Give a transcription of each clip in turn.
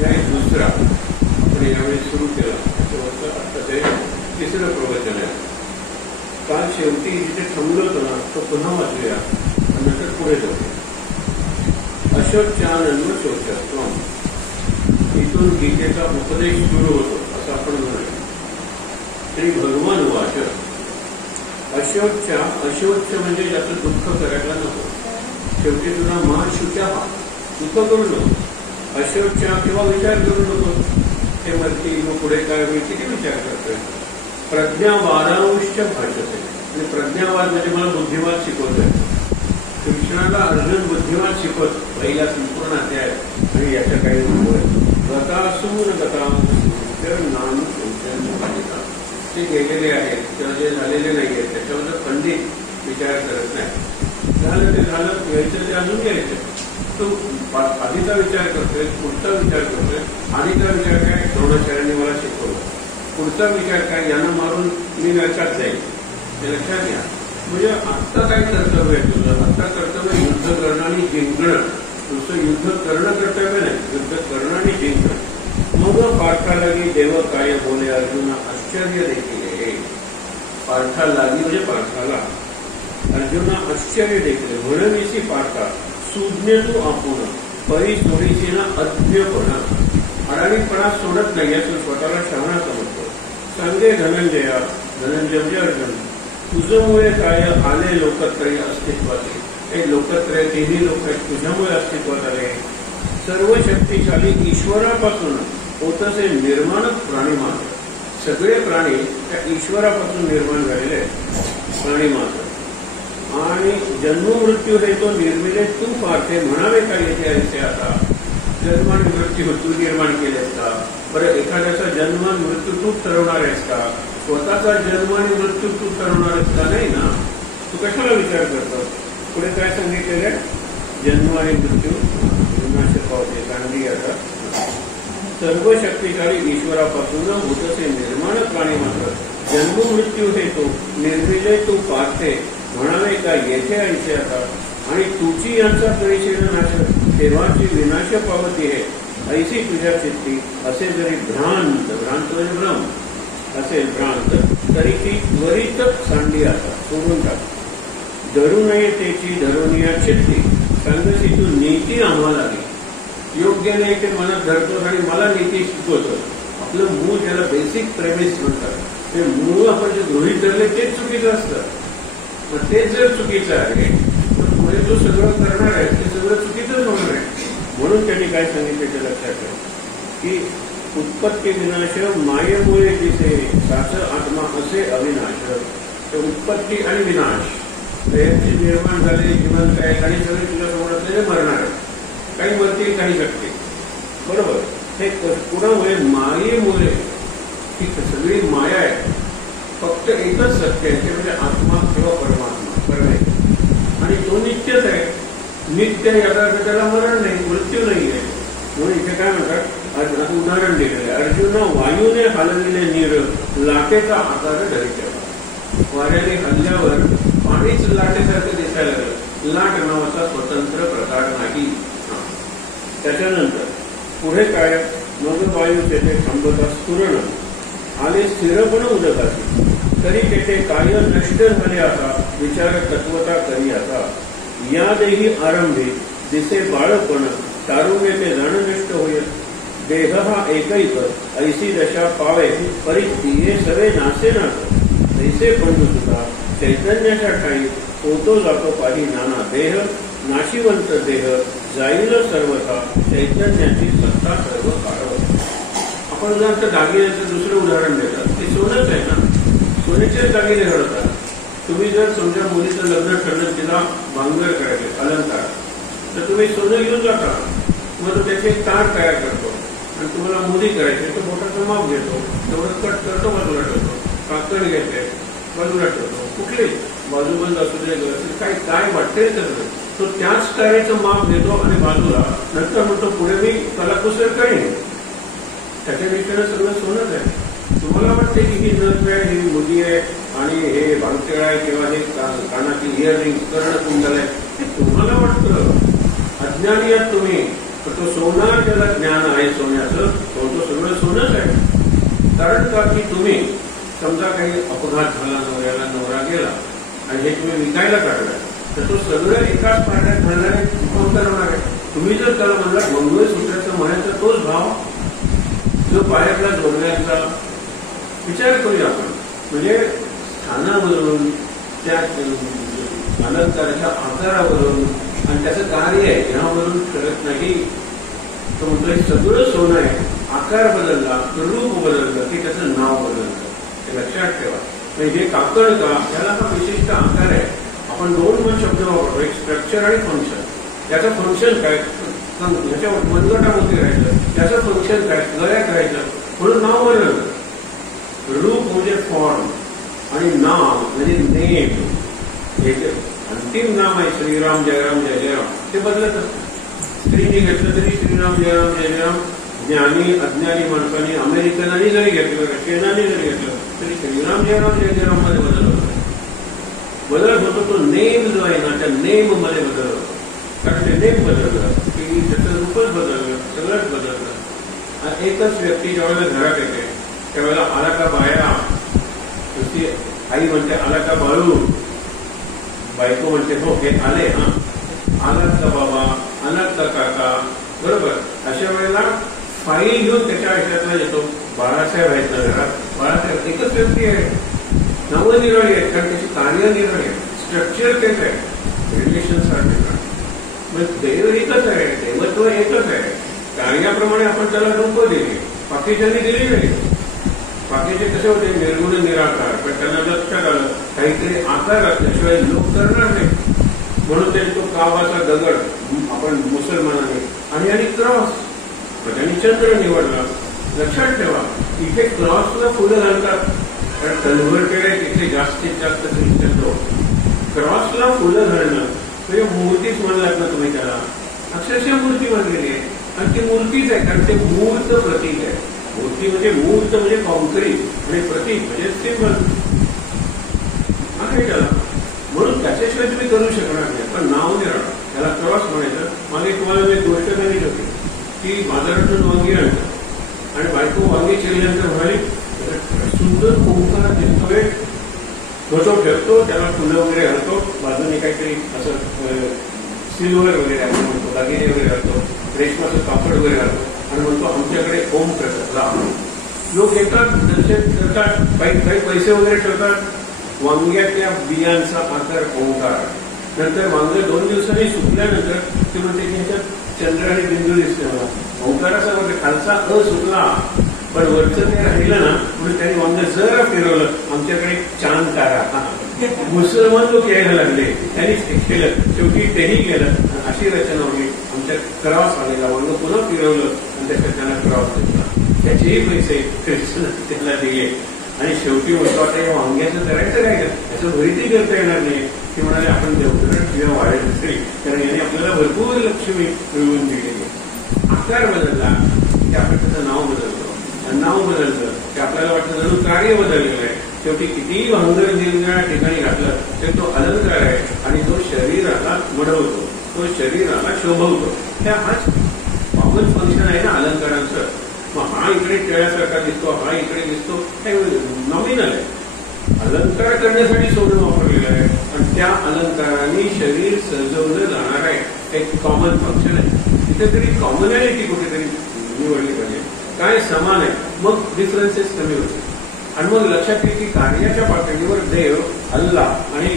अध्याय दुसरा आपण यावेळी सुरू केला. आता ते तिसरं प्रवचन आहे. काल शेवटी जिथे थांबलो होतो ना तो पुन्हा वाचूया आणि नंतर पुढे जाऊया. अशोचानन्व शोचत्वम, इथून गीतेचा उपदेश सुरू होतो असं आपण म्हणूया. श्री भगवान वाच, अशोच म्हणजे ज्याचं दुःख करायला नको. शेवटी तुला महाशुचा दुःख करू नको. अशोचा किंवा विचार करू नको ते मरती मग पुढे काय होईल किती विचार करतोय. प्रज्ञावादांश भाषते, आणि प्रज्ञावाद म्हणजे मला बुद्धिवाद शिकवतोय. कृष्णाला अर्जुन बुद्धिवाद शिकवत पहिला संपूर्ण अध्याय. आणि याच्या काही गतासून नाम ते गेलेले आहेत किंवा जे झालेले नाही आहेत त्याच्याबद्दल पंडित विचार करत नाही. झालं ते झालं, घ्यायचं ते अजून घ्यायचं. तो आधीचा विचार करतोय, पुढचा विचार करतोय. आधीचा विचार काय, द्रोणाचार्यांनी मला शिकवलं. पुढचा विचार काय, यांना मारून मी नरकात जाईल. हे लक्षात घ्या. म्हणजे आत्ता काय कर्तव्य आहे तुझं? आत्ता कर्तव्य युद्ध करणं आणि जिंकणं. तुझं युद्ध करणं कर्तव्य नाही, युद्ध करणं आणि जिंकणं. मग पार्था लागी देव काय बोले अर्जुना आश्चर्य देखील आहे. पार्था लागी म्हणजे पार्थाला अर्जुना आश्चर्य देखील म्हणविसी पार्था सुज्ञ तू आपण परी सोडीशी ना अज्ञपणा. अडाणीपणा सोडत नाही असं स्वतःला शहाणा समजतो. सांगे धनंजया, धनंजय म्हणजे अर्जुन, तुझ्यामुळे काय आले लोकत्रय अस्तित्वाचे. हे लोकत्रय तिन्ही लोक तुझ्यामुळे अस्तित्वात आले. सर्व शक्तिशाली ईश्वरापासून होतसे निर्माण प्राणी मात्र. सगळे प्राणी त्या ईश्वरापासून निर्माण झालेले प्राणी मात्र. आणि जन्ममृत्यू हे तो निर्मिले तू पार्थे म्हणावे का येथे ऐसे. आता जन्म आणि मृत्यू तू निर्माण केलेस का? बरं, एखाद्याचा जन्म आणि मृत्यू तू ठरवणार आहेस का? स्वतःचा जन्म आणि मृत्यू तू ठरवणारच का? नाही ना. तू कशाला विचार करतो? पुढे काय सांगितलेलं? जन्म आणि मृत्यू विनाश पावते गांधी. आता सर्व शक्तिशाली ईश्वरापासून होतसे निर्माण प्राणी मात्र. जन्म मृत्यू हे तो निर्मिले तू पार्थे म्हणावे का येथे ऐसे. आता आणि तुझी यांचा परिचय नाश तेव्हाची विनाश पावती आहे. ऐशी तुझ्या चित्ती असे जरी भ्रांत म्हणजे भ्रम असेल भ्रांत तरी ती त्वरित सांडी आता सोडून टाक. धरू नये त्याची धरुनिया चित्ती सांगशी तू नीती आम्हाला दे. योग्य नाही ते मनात धरतोस आणि मला नीती शिकवतो. आपलं मूळ ज्याला बेसिक प्रेमिस म्हणतात ते मूळ आपण जे गृहीत धरले तेच चुकीचं असतं. मग तेच जर चुकीचं आहे तर पुढे जो सगळं करणार आहे ते सगळं चुकीचंच होणार आहे. म्हणून त्यांनी काय सांगितलं ते लक्षात ठेव की उत्पत्ती विनाश मायेमुळे दिसे साच आत्मा असे अविनाश. तर उत्पत्ती आणि विनाश यांची निर्माण झालेली जिवंत आहे आणि सगळे तुझ्या समोर असलेले मरणार आहे. काही मरतील काही जगतील. बरोबर. हे कुणामुळे? मायेमुळे. ही सगळी माया आहे. फक्त एकच सत्य आहे ते म्हणजे आत्मा किंवा परमात्मा परमेश्वर. आणि तो नित्यच आहे. नित्य याचा त्याला मरण नाही, मृत्यू नाही आहे. म्हणून इथे काय म्हणतात, आता उदाहरण दिलेलं आहे. अर्जुन वायूने हलविले नीर लाटेचा आकार धरीत. वाऱ्याने हल्ल्यावर पाणीच लाटेसारखं दिसायला लागलं. लाट नावाचा स्वतंत्र प्रकार नाही. त्याच्यानंतर पुढे काय, मग वायू तेथे थांबता स्फुरण आले स्थिरपण उदकाची. तरी तेथे काय नष्ट झाले आता विचार तत्वता करी आता. यादेही आरंभी दिसे बाळपण तारुण्य ते जण नष्ट होईल. देह हा एकैक ऐसी दशा पावे परिस्थिती हे सगळे नासे नाच. तैसे बंधू सुद्धा चैतन्याच्या ठाई होतो जातो पाही नाना देह. नाशिवंत देह जाईल सर्वथा चैतन्याची सत्ता सर्व काळ. आपण जर दागिन्याचं दुसरं उदाहरण देतात ते सोनंच आहे ना. सोन्याचेच दागिने घडवतात. तुम्ही जर समजा मुलीचं लग्न ठरलं तिला भांगर करायचे अलंकार तर तुम्ही सोनं घेऊन जाता. मग त्याचे एक तार तयार करतो आणि तुम्हाला मुली करायचे तर बोटाचं माप घेतो. तेवढं कट करतो, बाजूला ठेवतो. काकड घेते, बाजूला ठेवतो. कुठले बाजूबंद असू दे काय काय वाटतंय तर तो त्याच तारेचं माप घेतो आणि बाजूला नंतर म्हणतो पुढे मी कलाकुसर करेन. त्याच्या दृष्टीनं सगळं सोनच आहे. तुम्हाला वाटते की ही नथ आहे, ही मुली आहे आणि हे भांगटिळा आहे किंवा हे कानाची इयरिंग करणं कुंडल आहे. हे तुम्हाला वाटतं. अज्ञानी आहात तुम्ही. तर तो सोनार ज्याला ज्ञान आहे सोन्याचं तो सगळं सोनंच आहे. कारण का की तुम्ही समजा काही अपघात झाला, नवऱ्याला नवरा गेला आणि हे तुम्ही विकायला काढलाय, तर तो सगळं एकाच पाण्यात घालणार आहे, कोण करणार आहे? तुम्ही जर त्याला म्हणला मंगळसूत्राचा म्हणायचा तोच भाव जो पायातला जोडण्याचा विचार करूया आपण. म्हणजे स्थानावरून, त्या अलंकाराच्या आकारावरून आणि त्याचं कार्य आहे ह्यावरून ठरत नाही. तो म्हणतोय सगळं सोनं आहे, आकार बदलला, रूप बदललं की त्याचं नाव बदललं. हे लक्षात ठेवा. म्हणजे काकड का याला हा विशिष्ट आकार आहे. आपण दोन शब्द वापरतो, एक स्ट्रक्चर आणि फंक्शन. त्याचं फंक्शन काय? ह्याच्या मनगटामध्ये राहायचं, त्याचं फंक्शन काय? गळ्यात राहायचं, म्हणून नाव बदललं. रूप म्हणजे फॉर्म आणि नाव म्हणजे नेम. हे अंतिम नाम आहे श्रीराम जयराम जय जयराम, ते बदलत असतं. स्त्रीने घेतलं तरी श्रीराम जयराम जय जयराम. ज्ञानी अज्ञानी माणसाने, अमेरिकनाने जरी घेतलं, रशियनाने जरी घेतलं तरी श्रीराम जयराम जय जयराम मध्ये बदल होतो. बदल होतो तो नेम जो आहे ना, त्या नेम मध्ये बदल होतो. कारण ते नेम बदललं की त्याचं रूपच बदललं, सगळंच बदललं. एकच व्यक्ती ज्यावेळेला घरात येते त्यावेळेला आला का बाया, नुसती आई म्हणते आला का बाळू, बायको म्हणते हो हे आले, हा आलात का बाबा, आलात का काका, बरोबर. अशा वेळेला फाईल घेऊन त्याच्या आयुष्यातला येतो. बाळासाहेब आहेत ना घरात, बाळासाहेब एकच व्यक्ती आहे, नावं निराळी आहेत कारण त्याची कार्य निराळी आहे, स्ट्रक्चर तेच आहे, रिलेशन सारखे. मग देव एकच आहे, देवत्व एकच आहे. कार्याप्रमाणे आपण त्याला रूप दिली, बाकीच्यांनी दिली नाही. बाकीचे कसे होते निर्गुण निराकार, पण त्यांना लक्षात आलं काहीतरी आकार असल्याशिवाय लोक करणार नाही, म्हणून त्यांनी तो कावाचा दगड आपण मुसलमानाने आणि क्रॉस, त्यांनी चंद्र निवडला. लक्षात ठेवा इथे क्रॉसला फुलं घालतात, कारण कन्व्हर्टेड आहे तिथे जास्तीत जास्त ख्रिश्चन लोक. क्रॉसला फुलं घालणं म्हणजे मूर्तीच म्हणलात ना तुम्ही, त्याला अक्षरशः मूर्ती मानलेली आहे आणि ती मूर्तीच आहे, कारण ते मूर्त प्रतीक आहे. मूर्ती म्हणजे मूर्त म्हणजे कॉन्क्रीट आणि प्रतीक म्हणजे सिंबल आहे त्याला, म्हणून त्याच्याशिवाय तुम्ही करू शकणार नाही. पण नाव निराळा, त्याला क्रॉस म्हणायचं. मागे तुम्हाला मी गोष्ट सांगितली होती की बाजारातून वांगी आणतात आणि बायको वांगी चिरल्यानंतर म्हणाली सुंदर ओंकार दिसतोय, घोटो फेकतो, त्याला फुलं वगैरे घालतो, बाजूने काहीतरी असं सिल्वर वगैरे आपण म्हणतो, दागिने वगैरे घालतो, रेशमाचं कापड वगैरे घालतो आणि म्हणतो आमच्याकडे ओम प्रसादला. लोक येतात, दर्शन करतात, काही पैसे वगैरे ठेवतात. वांग्याच्या बियांचा आकार ओंकार. नंतर वांग 2 दिवसांनी सुकल्यानंतर ते म्हणते की ह्याच्यात चंद्र आणि बिंदू दिसते मला. ओंकाराचा म्हणजे खालचा अ सुकला पण वरचं ते राहिलं ना, म्हणून त्यांनी वांग जरा फिरवलं, आमच्याकडे चांद तारा. मुसलमान लोक यायला लागले, त्यांनीच ते केलं, शेवटी तेही गेलं. अशी रचना होती. आमच्या क्रॉस आलेला वांग पुन्हा फिरवलं आणि त्याच्यात त्यांना क्रॉस दिला. त्याचेही पैसे ख्रिश्चन त्याला दिले आणि शेवटी म्हणतो आता या वांग्याचं करायचं काय, याचं भरीती करता येणार नाही. ते म्हणाले आपण देवघरात किंवा वाढत असेल कारण याने आपल्याला भरपूर लक्ष्मी मिळवून दिलेली. आकार बदलला की आपण त्याचं नाव बदलतो, नाव बदलतं की आपल्याला वाटतं जणू कार्य बदललेलं आहे. शेवटी कितीही भांगर निरनिराळ्या ठिकाणी घातलं तर तो अलंकार आहे आणि तो शरीराला मढवतो, तो शरीराला शोभवतो. त्या हाच कॉमन फंक्शन आहे ना अलंकारांचं. मग हा इकडे टिळ्यासारखा दिसतो, हा इकडे दिसतो, हे नॉमिनल आहे. अलंकार करण्यासाठी सोनं वापरलेलं आहे आणि त्या अलंकाराने शरीर सजवलं जाणार आहे. एक कॉमन फंक्शन आहे. तिथे तरी कॉमनॅलिटी कुठेतरी निवडली पाहिजे. काय समान आहे मग डिफरन्सेस कमी होते. आणि मग लक्षात येईल की कार्याच्या पातळीवर देव, अल्लाह आणि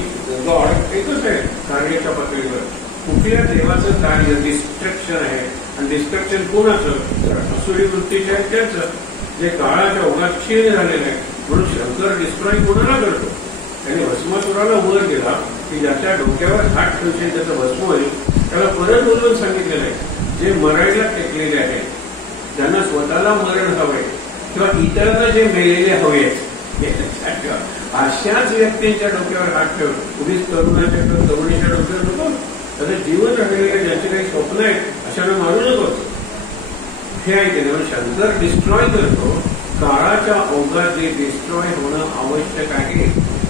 गॉड एकच आहे. कार्याच्या पातळीवर कुठल्या देवाचं कार्य डिस्ट्रक्शन आहे आणि डिस्ट्रक्शन कोणाचं, असुरी वृत्तीचे आहे त्याचं, जे काळाच्या ओघात क्षीण झालेलं आहे. म्हणून शंकर डिस्ट्रॉय कोणाला करतो, त्याने भस्मासुराला वर गेला की ज्याच्या डोक्यावर हात ठेवशील त्याचं भस्म होईल. त्याला परत बोलून सांगितलेलं आहे जे मरायला टेकलेले आहेत, ज्यांना स्वतःला मरण हवंय किंवा इतरांना जे मेलेले हवेत, अशाच व्यक्तींच्या डोक्यावर हात ठेव. उगीच तरुणाच्या किंवा तरुणीच्या डोक्यावर नको. त्याचं जीवन राहिलेलं ज्यांचे काही स्वप्न आहेत अशांना मारू नकोच. हे आहे की नाही. शंकर डिस्ट्रॉय करतो. काळाच्या ओघात जे डिस्ट्रॉय होणं आवश्यक आहे.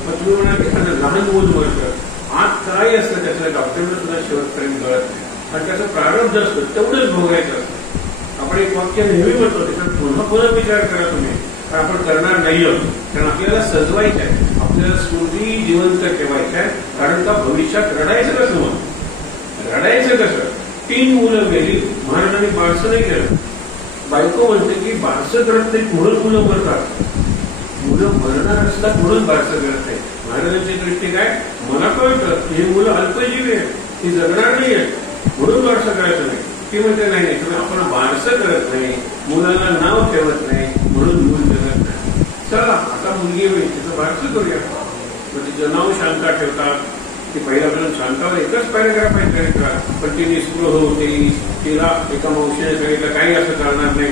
मग तुम्ही म्हणा एखादं लहान मूल मरतं, आत काय असतं त्याचं डॉक्टरला सुद्धा शेवटपर्यंत कळत नाही. आणि त्याचं प्रारब्ध असतं तेवढंच भोगायचं असतं. आपण एक वाक्य नेहमी म्हणतो त्याच्यात पुन्हा पुन्हा विचार करा तुम्ही, कारण आपण करणार नाही आहोत. कारण आपल्याला सजवायचं आहे, आपल्याला स्मृती जिवंत ठेवायच्या आहे. कारण का भविष्यात रडायचं कसं, मग रडायचं कसं? 3 मुलं गेली, महाराजांनी बारसं नाही केलं. बायको म्हणते की बारसं करत नाही म्हणून मुलं मरतात. मुलं मरणार असतात म्हणून बारसं करत नाही. महाराजांची दृष्टी काय, मला कळतं ही मुलं अल्पजीवी आहेत, ती जगणार नाही आहेत म्हणून बारसं करायचं नाही. ती म्हणते नाही नाही, तुम्ही आपण बारसं करत नाही, मुलांना नाव ठेवत नाही म्हणून मूल जगत नाही. चला आता मुलगी होईल, तिचं बारसं करूया. मग तिचं नाव शांता ठेवतात. ती पहिल्यापर्यंत शांतावर एकच पॅरेग्राफ आहे करिता, पण ती निस्पृह होती. तिला एका मावशीने सांगितलं काही असं करणार नाही,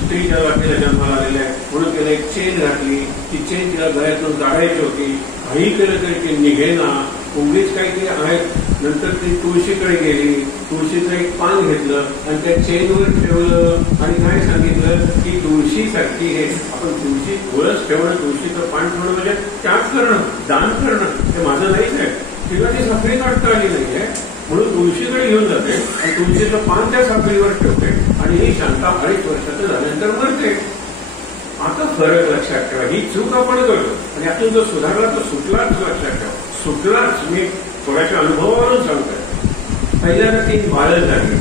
स्त्रीच्या वाटेला जन्माला आलेल्या आहे म्हणून तिला एक चेन घातली. ती चेन तिला गळ्यातून काढायची होती, काही केलं तरी ती निघेना. उगीच काहीतरी आहेत. नंतर ती तुळशीकडे गेली, तुळशीचं एक पान घेतलं आणि त्या चेनवर ठेवलं आणि काय सांगितलं की तुळशीसारखी हे आपण तुळशी ओळख ठेवणं, तुळशीचं पान ठेवणं म्हणजे त्याग करणं, दान करणं, ते माझं नाहीच आहे. तिला ती साखळी काढता आली नाहीये म्हणून तुळशीकडे घेऊन जाते आणि तुळशीचं पान त्या साखळीवर ठेवते आणि ही शांता 2.5 वर्षाचं झाल्यानंतर मरते. आता फरक लक्षात ठेवा, ही चूक आपण करतो आणि यातून जर सुधारला तर सुटलाच. लक्षात ठेवा, सुटलाच. मी थोड्याशा अनुभवावरून सांगतोय. पहिल्यांदा 3 बाळं झाली.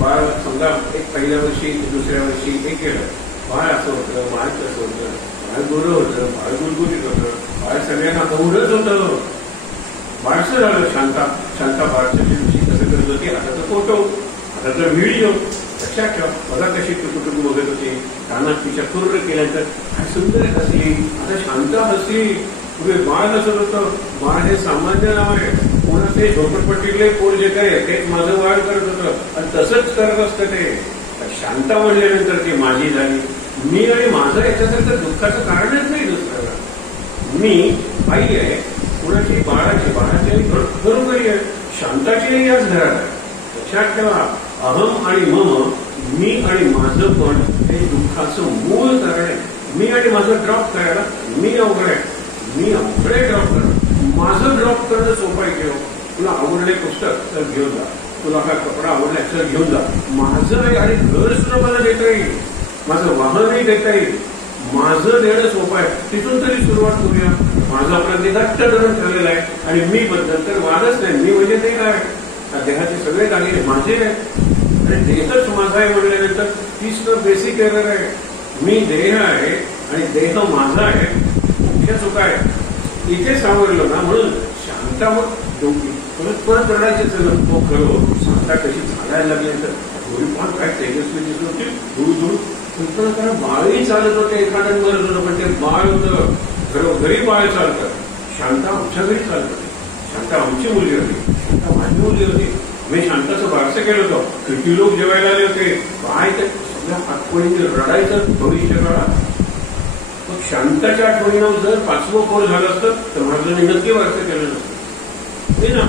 बाळ समजा एक पहिल्या वर्षी दुसऱ्या वर्षी हे केलं, बाळ असं होतं, बाळ कसं होतं, बाळ गोरं होतं, बाळ गुलगुलीत होतं, बाळ सगळ्यांना गौरच होतं. बाळसं झालं. शांता शांता बाळच्या दिवशी कसं करत होती, आता तर फोटो, आता तर व्हिडिओ. लक्षात ठेवा, बघा कशी कुटुंब बघत होती, कानात तिच्या कुर्र केल्यानंतर काय सुंदर हसली. आता शांता हसली. पुढे बाळ नसत होतं. बाळ हे सामान्य नाव आहे, कोणाचे झोपडपट्टीतले पोर जे काय तेच माझं बाळ करत होतं आणि तसंच करत असतं ते. शांता म्हणल्यानंतर ती माझी झाली. मी आणि माझं याच्यासारखं दुःखाचं कारणच नाही दुसऱ्याला. मी आई आहे, कुणाची बाळाची बरोबरी आहे, शांताची याच घरात आहे. लक्षात ठेवा, अहम आणि मम, मी आणि माझं पण हे दुःखाचं मूळ कारण आहे. मी आणि माझं ड्रॉप करायला मी अवघड आहे, मी अवघडे ड्रॉप करणं. माझं ड्रॉप करणं सोपं आहे. घेऊ, तुला आवडले पुस्तक तर घेऊन जा, तुला हा कपडा आवडला तर घेऊन जा. माझं आहे आणि घर सुद्धा मला देता येईल, माझं वाहनही देता येईल, माझं देणं सोपं आहे. तिथून तरी सुरुवात करूया. माझं आपलं घट्ट धरून ठरलेलं आहे आणि मी बद्दल तर वादच नाही. मी म्हणजे ते काय, देहाचे सगळे दागिने माझे आहेत आणि देहच माझा आहे म्हणल्यानंतर तीच तर बेसिक एरर आहे. मी देह आहे आणि देह माझा आहे, मुख्य चुका आहे. इथे सावरलं ना म्हणून शांता मग डोकी परत रडायचे. चल तो खरं शांता कशी चालायला लागल्यानंतर थोडी फार काय तेजस्वी दिसत होती, धूळ धूळ. कल्पना बाळही चालत होते, एखाद्या मरत होतं पण ते बाळ होतं. घरी बाळ चालतं. शांता आमच्या घरी चालत होती. शांता आमची मुलगी होती, शांता माझी मुलगी होती. मी शांताचं बारसं केलं होतं. किती लोक जेवायला आले होते. काय ते सगळ्या आठवणीने रडायचं भविष्य काळात. मग शांताच्या आठवणीनं जर 5वं पोर झालं असतं तर महाराजांनी नक्की बारसं केलं नसतं. ते ना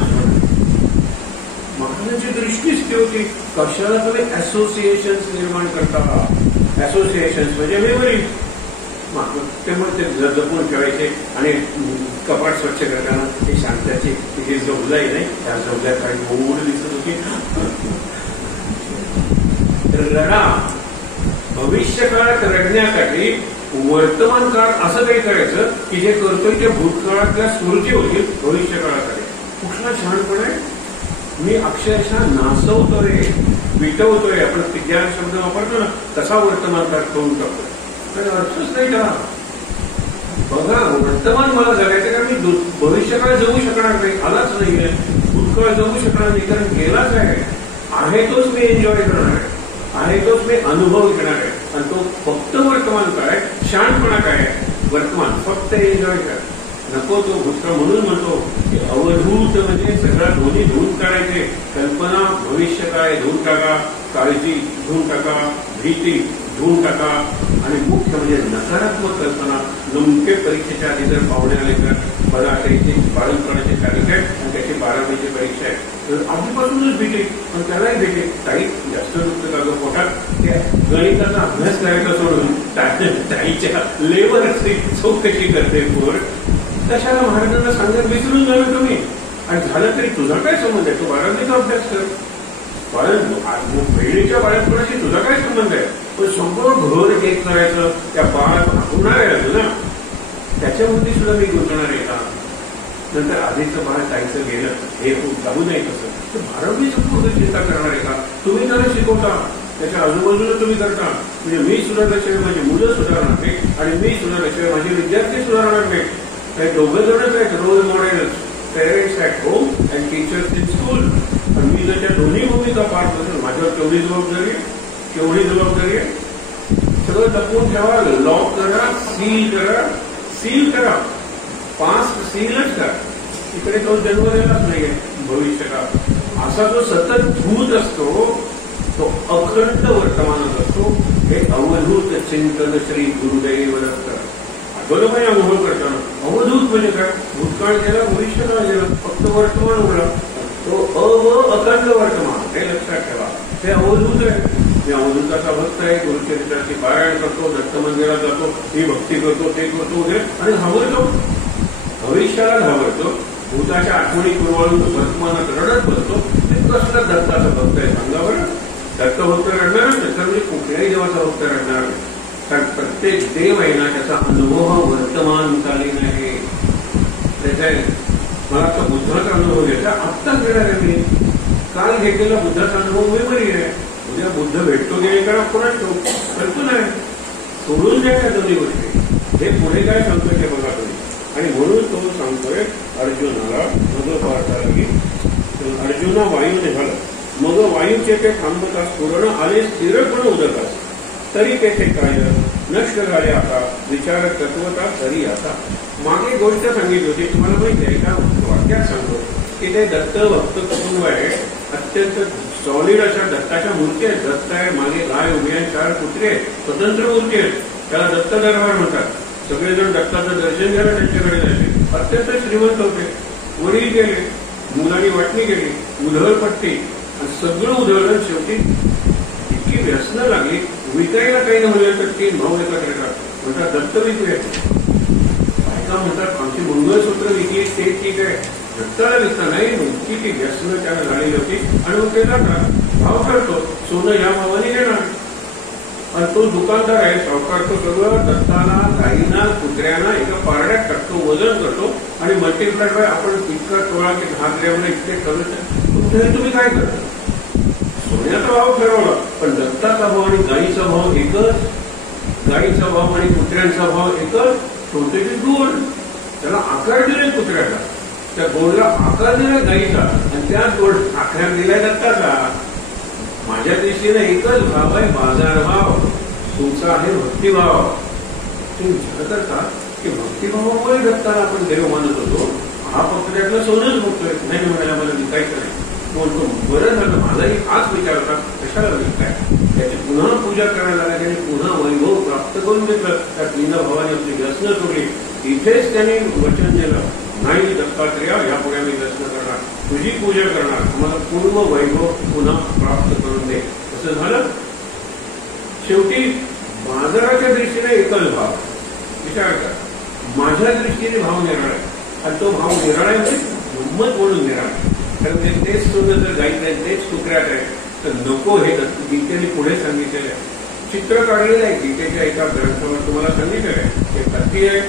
महाराजांची दृष्टीच ती होती. कशाला तुम्ही असोसिएशन्स निर्माण करता. असोसिएशन्स म्हणजे मेमरी. त्यामुळे ते जपून ठेवायचे आणि कपाट स्वच्छ करताना ते शांताची जी झोपलाई नाही त्या झोपल्या काही गोड दिसत होती. रडा. भविष्य काळात रडण्यासाठी वर्तमान काळात असं काही करायचं की जे करतोय ते भूतकाळातल्या स्मृती होतील भविष्य काळासाठी. कुठला शहाणपण आहे. मी अक्षरशः नासवतोय, विटवतोय, आपण ज्या शब्द वापरतो ना तसा वर्तमान काळ करून टाकतोय. तर अर्थच नाही का. बघा, वर्तमान मला जगायचं कारण मी भविष्यकाळ जगू शकणार नाही, आलाच नाहीये. भूतकाळ जगू शकणार नाही कारण गेलाच आहे तोच मी एन्जॉय करणार आहे, आहे तोच मी अनुभव घेणार आहे. आणि तो फक्त वर्तमान काय, शहाणपणा काय, वर्तमान फक्त एन्जॉय कर. नको तो भूतकाळ. म्हणून म्हणतो की अवधूत म्हणजे सगळ्या दोन्ही धुवून काढायचे. कल्पना भविष्य काय धुवून टाका, काळजी धुवून टाका, भीती धुवून टाका आणि मुख्य म्हणजे नकारात्मक कल्पना. नेमके परीक्षेच्या आधी जर पाहुणे आले तर मला त्याची बाळणपणाची तारीख आहे आणि त्याची 12वीची परीक्षा आहे तर आधीपासूनच भेटे. पण त्यालाही भेटे ताई जास्त दुखतं का गं पोटात. त्या गणिताचा अभ्यास करायचा सोडून ताईच्या लेवलची चौकशी करते पोर. कशाला महाराजांना सांगत विसरून झालं तुम्ही. आणि झालं तरी तुझा काय संबंध आहे. तू 12वीचा अभ्यास कर. बहिणीच्या बाळणपणाशी तुझा काय संबंध आहे? पण संपूर्ण घर एक करायचं, त्या बाळात होणार आहे ना, त्याच्यावरती सुद्धा मी गुंतणार आहे का? नंतर आधीचं बाळ ताईचं गेलं, हे जाऊ नये कसं, तर भारवणी संपूर्ण चिंता करणार आहे का? तुम्ही त्याला शिकवता, त्याच्या आजूबाजूला तुम्ही करता, म्हणजे मी सुधारल्याशिवाय माझी मुलं सुधारणार नाही आणि मी सुधारल्याशिवाय माझे विद्यार्थी सुधारणार नाही. काही दोघं जणच आहेत role model, parents at home and teachers in school. आणि मी जर त्या दोन्ही भूमिका पार करतो, माझ्यावर केवढी जबाबदारी आहे, केवढी जबाबदारी आहे. सगळं जपून ठेवा, लॉक करा, सील करा, पास्ट सीलच करा. इकडे तो जन्मलेलाच नाहीये भविष्य का. असा जो सतत भूत असतो तो अखंड वर्तमानात असतो. हे अवधूत चिंतन श्री गुरुदेव दत्त. आठवलं पाहिजे अनुभव करताना. अवधूत म्हणजे काय? भूतकाळ गेला, भविष्य काळ गेला, फक्त वर्तमान उरला. तो अखंड वर्तमान, हे लक्षात ठेवा. हे अवधूत आहे. मी अवधूताचा भक्त आहे, गुरुचरित्राची पारायण करतो, दत्त मंदिरात जातो, ही भक्ती करतो, ते करतो वगैरे, आणि घाबरतो, भविष्याला घाबरतो, भूताच्या आठवणी कुरवाळून वर्तमानात रडत बसतो. ते कसला दत्ताचा भक्त आहे सांगा बरं? दत्त भक्त रडणारच नाही, तर म्हणजे कुठल्याही देवाचा भक्त रडणार नाही. कारण प्रत्येक देव आहे ना, त्याचा अनुभव वर्तमानकालीन आहे. त्याचा मला आता बुद्धाचा अनुभव घ्यायचा, आत्ताच घेणार आहे मी. काल घेतलेला बुद्धाचा अनुभव मेमरी आहे. उद्या बुद्ध भेटतो की नाही करा कोणाच कल्पना आहे. सोडून द्यायच्या दोन्ही गोष्टी. हे पुढे काय सांगतोय ते बघा तुम्ही. आणि म्हणून तो सांगतोय अर्जुनाला, मग पाहता की अर्जुना वायू निघाला, मग वायूचे ते थांबतास पूर्ण आले स्थिरपण उदकास, तरी तेथे काय नष्ट झाले आता विचार तत्वता तरी आता. मागे गोष्ट सांगितली होती तुम्हाला माहिती आहे का? वाक्यात सांगतो की ते दत्त भक्त कुटुंब आहे, अत्यंत सॉलिड अशा दत्ताच्या मूर्ती आहेत. दत्त आहे, मागे गाय उभी आहे, 4 कुत्रे आहेत, स्वतंत्र मूर्ती आहेत. त्याला दत्त दरबार म्हणतात. सगळेजण दत्ताचं दर्शन घ्यायला त्यांच्याकडे जायचे. अत्यंत श्रीमंत होते. वडील गेले, मुलांनी वाटणी केली, उधळपट्टी आणि सगळं उधळलं. शेवटी इतकी व्यसनं लागली, विकायला काही नाही म्हणलं तर 3 भाऊ एकत्र येतात, म्हणतात दत्त विकूया. बायका म्हणतात आमची मंगळसूत्र विकली ते ठीक आहे, दत्ताला विकता नाही. इतकी ती व्यसनं त्याला झालेली होती. आणि मग ते जातात, भाव करतो, सोनं या भावाने घेणार. आणि तो दुकानदार आहे, सावकार, तो सगळं दत्ताला, गाईना, कुत्र्यांना एका पारड्यात टाकतो, वजन करतो आणि मल्टिप्लाय बाय आपण इतका तोळा की 10 ग्रॅमला इतके करू. तुम्ही काय करता? सोन्याचा भाव ठरवला, पण दत्ताचा भाव आणि गाईचा भाव एकच. गाईचा भाव आणि कुत्र्यांचा भाव एकच. छोटे गोड, त्याला आकार दिलाय कुत्र्याचा, त्या गोडला आकार दिलाय गाईचा, आणि त्याच गोड आकार दिलाय दत्ताचा. माझ्या दृष्टीने एकच भाव आहे, बाजारभाव. तुमचा आहे भक्तिभाव. तुम्ही विचार करता की भक्तिभावामुळे दत्ताला आपण देव मानत होतो, हा फक्त त्यातलं सोनच बघतोय, नाही म्हणायला मला विकायचं नाही. म्हणतो बरं झालं, माझाही हाच विचार होता, कशाला विकताय? त्याची पुन्हा पूजा करायला लागला, त्याने पुन्हा वैभव प्राप्त करून घेतलं. त्या 3 भावाने आपली व्यसनं सोडली. इथेच त्याने वचन दिलं, नाही दत्तात्रेया, यापुढे मी व्यसन करणार, तुझी पूजा करणार, तुम्हाला पूर्ण वैभव पुन्हा प्राप्त करून दे. असं झालं. शेवटी बाजाराच्या दृष्टीने एकच भाव. विचार कर, माझ्या दृष्टीने भाव निराळा आहे, आणि तो भाव निराळा आहे म्हणजे हिंमत म्हणून निराळा. कारण तेच सोनं जर गाईत आहे, तेच कुत्र्यात आहे, तर नको. हे गीतेने पुढे सांगितलेलं आहे, चित्र काढलेलं आहे गीतेच्या एका ग्रंथावर. तुम्हाला सांगितलेलं आहे, एक हत्ती आहे,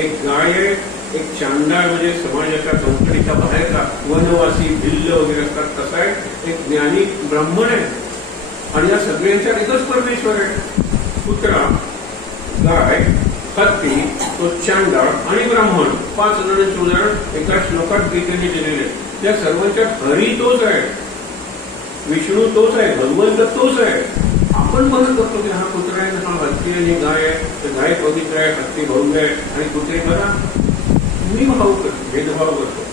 एक गाय आहे, एक चांडाळ म्हणजे समाजाच्या चौकटीच्या बाहेरचा वनवासी भिल्ल वगैरे असतात तसा आहे, एक ज्ञानी ब्राह्मण आहे. आणि या सगळ्यांच्या एकच परमेश्वर आहे. कुत्रा, गाय, हत्ती, तो चांडाळ आणि ब्राह्मण, 5 जणांचे उदाहरण एका श्लोकात गीतेने दिलेले. या सर्वांच्या हरी तोच आहे, विष्णू तोच आहे, भगवंत तोच आहे. आपण म्हणत करतो की हा कुत्रा आहे, हा हत्ती आणि गाय आहे, तर गाय पवित्र आहे, हत्ती भव्य आहे आणि कुत्रे बरा. मी भाव करतो, भेदभाव करतो,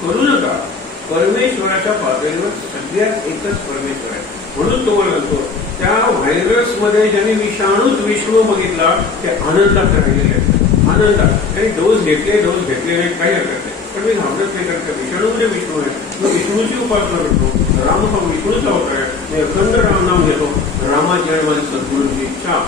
करू नका. परमेश्वराच्या पातळीवर सगळ्यात एकच परमेश्वर आहे. म्हणून तुम्हाला म्हणतो, त्या व्हायरसमध्ये ज्यांनी विषाणूच विष्णू बघितला ते आनंदात राहिलेले आहेत. आनंदात काही डोस घेतले नाही, काही हरकत नाही, पण मी घाबरत नाही. कारण विषाणू म्हणजे विष्णू आहे, मी विष्णूची उपासना करतो. राम हा विष्णूचा अवतार आहे, मी अखंड राम नाम घेतो. रामाची आणि माझी सद्गुरूंची इच्छा.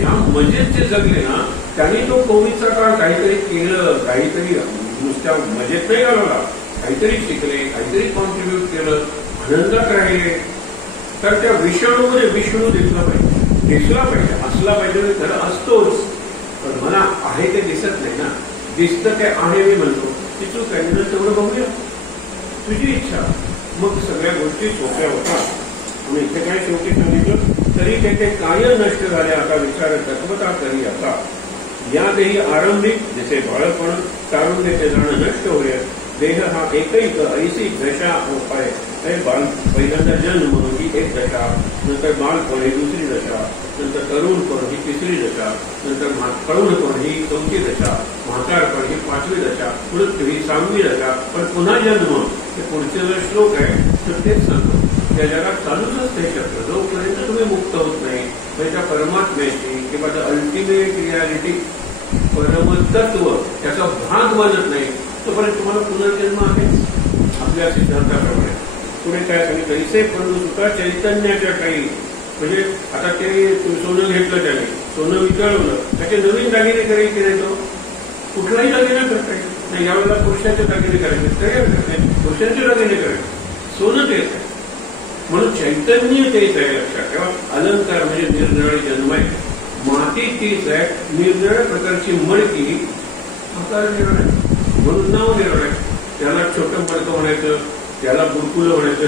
या मजेत जे जगले ना, त्यांनी तो कोविडचा काळ काहीतरी केलं, काहीतरी नुसत्या मजेत नाही घालवला, काहीतरी शिकले, काहीतरी कॉन्ट्रीब्युट केलं, आनंदात राहिले. तर त्या विषाणूमध्ये विष्णू दिसला पाहिजे, असला पाहिजे. खरं असतोच, पण मला आहे ते दिसत नाही ना. दिसतं ते आहे मी म्हणतो, ती चूक आहे. तेवढं बघूया, तुझी इच्छा. मग सगळ्या गोष्टी सोप्या होतात. आणि इथे काय शेवटी सांगितलं, तरी तेथे काय नष्ट झाले आता विचार तत्वता करी आता. या देही आरंभिक जसे बाळपण तारुण्याचे जाणं नष्ट होईल. देह हा एकैक ऐसी दशा आहे. पहिल्यांदा जन्म ही एक दशा, नंतर बालपण ही दुसरी दशा, नंतर तरुणपण ही तिसरी दशा, नंतर प्रौढपण ही चौथी दशा, म्हातारपण ही पाचवी दशा, मृत्यू ही 6वी दशा. पण पुन्हा जन्म हे पुढचे जो श्लोक आहे तर तेच सांगतो. त्या जगात चालूच असते शब्द. जोपर्यंत तुम्ही मुक्त होत नाही त्या परमात्म्याची किंवा अल्टिमेट रियालिटी परमतत्व त्याचा भाग बनत नाही तोपर्यंत तुम्हाला पुनर्जन्म आहे. आपल्या सिद्धांताप्रमाणे पुढे काय सांगितलं, कैसे परंतु सुद्धा चैतन्याच्या काही म्हणजे आता ते सोनं घेतलं, त्याने सोनं विचारवलं, त्याचे नवीन दागिने करायचे की नाही, तो कुठलाही दागिना करता येईल नाही. यावेळेला पुरुषाचे दागिने करायचे, पुरुषांचे दागिने करायचे, सोनं तेच आहे. म्हणून चैतन्य तेच आहे. लक्षात ठेवा. अलंकार म्हणजे निरनिराळे जन्म आहे. माती तीच आहे, निरनिराळ्या प्रकारची मडकी आकार निराळ आहे, म्हणून नाव निराळ आहे. त्याला छोटं मडकं म्हणायचं, त्याला बुरकुलं म्हणायचं,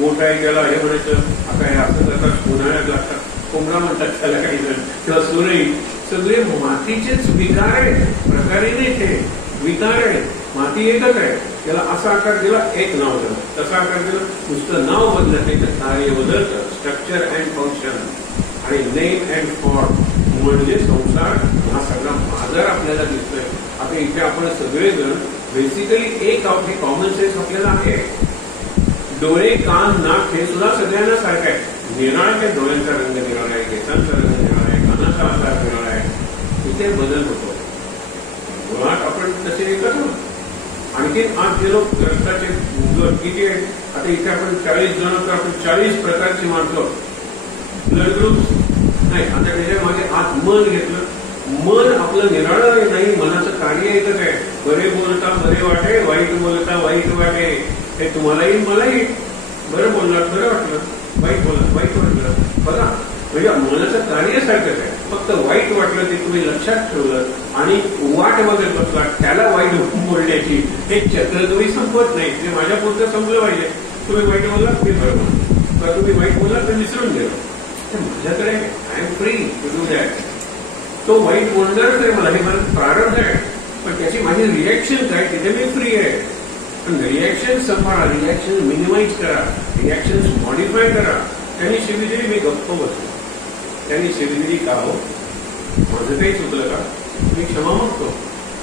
मोठा आहे त्याला हे म्हणायचं. आता हे असं करतात, उन्हाळ्यात लागतात, कोंबडा म्हणतात त्याला काही जण, किंवा सुरई. सगळे मातीचेच विकार आहेत, प्रकारे नाही ते विकार आहे. माती एकच आहे, त्याला असा आकार दिला, एक नाव दिलं, तसा आकार दिला, नुसतं नाव बदलत नाही तर कार्य बदलतं. स्ट्रक्चर अँड फंक्शन आणि नेम अँड फॉर्म म्हणजे संसार हा सगळा बाजार आपल्याला दिसतोय. आता इथे आपण सगळेजण बेसिकली एक कॉमन सेन्स आपल्याला आहे. डोळे, कान, नाक हे सुद्धा सगळ्यांना सारखं आहे. निराळ आहे, डोळ्यांचा रंग निराळा आहे, केसांचा रंग निराळा आहे, कानाचा आकार निराळा आहे. इथे बदल होतो. मुळात आपण तसे एकच होतो. आणखी आज गेलो रक्ताचे गट किती आहे. आता इथे आपण 40 जण, तर आपण 40 प्रकारची माणसं ब्लड ग्रुप्स नाही. आता त्याच्या मागे आत मन घेतलं. मन आपलं निराळं नाही, मनाचं कार्य एकच आहे. बरे बोलता बरे वाटे, वाईट बोलता वाईट वाटे. हे तुम्हालाही मलाही. बरं बोललात बरं वाटलं, वाईट बोलत वाईट वाटलं. बघा, म्हणजे मनाचं कार्य सारखंच आहे. फक्त वाईट वाटलं ते तुम्ही लक्षात ठेवलं आणि वाट बघत बसला त्याला वाईट बोलण्याची. हे चक्र तुम्ही संपत नाही. ते माझ्या पुढचं संपलं पाहिजे. तुम्ही वाईट बोललात मी बरं बोललो, तुम्ही वाईट बोललात तर विसरून गेलो. माझ्याकडे I am free to do that. तो वाईट बोलणारच आहे, मला हे मला प्रारंभ आहे, पण त्याची माझी रिॲक्शन काय तिथे मी फ्री आहे. पण रिॲक्शन सांभाळा, रिॲक्शन मिनिमाइज करा, रिॲक्शन मॉडिफाय करा. त्यांनी शिवी दिली, मी गप्प बसलो. त्यांनी शिवी दिली का हो, माझं काही चुकलं का, मी क्षमा मागतो.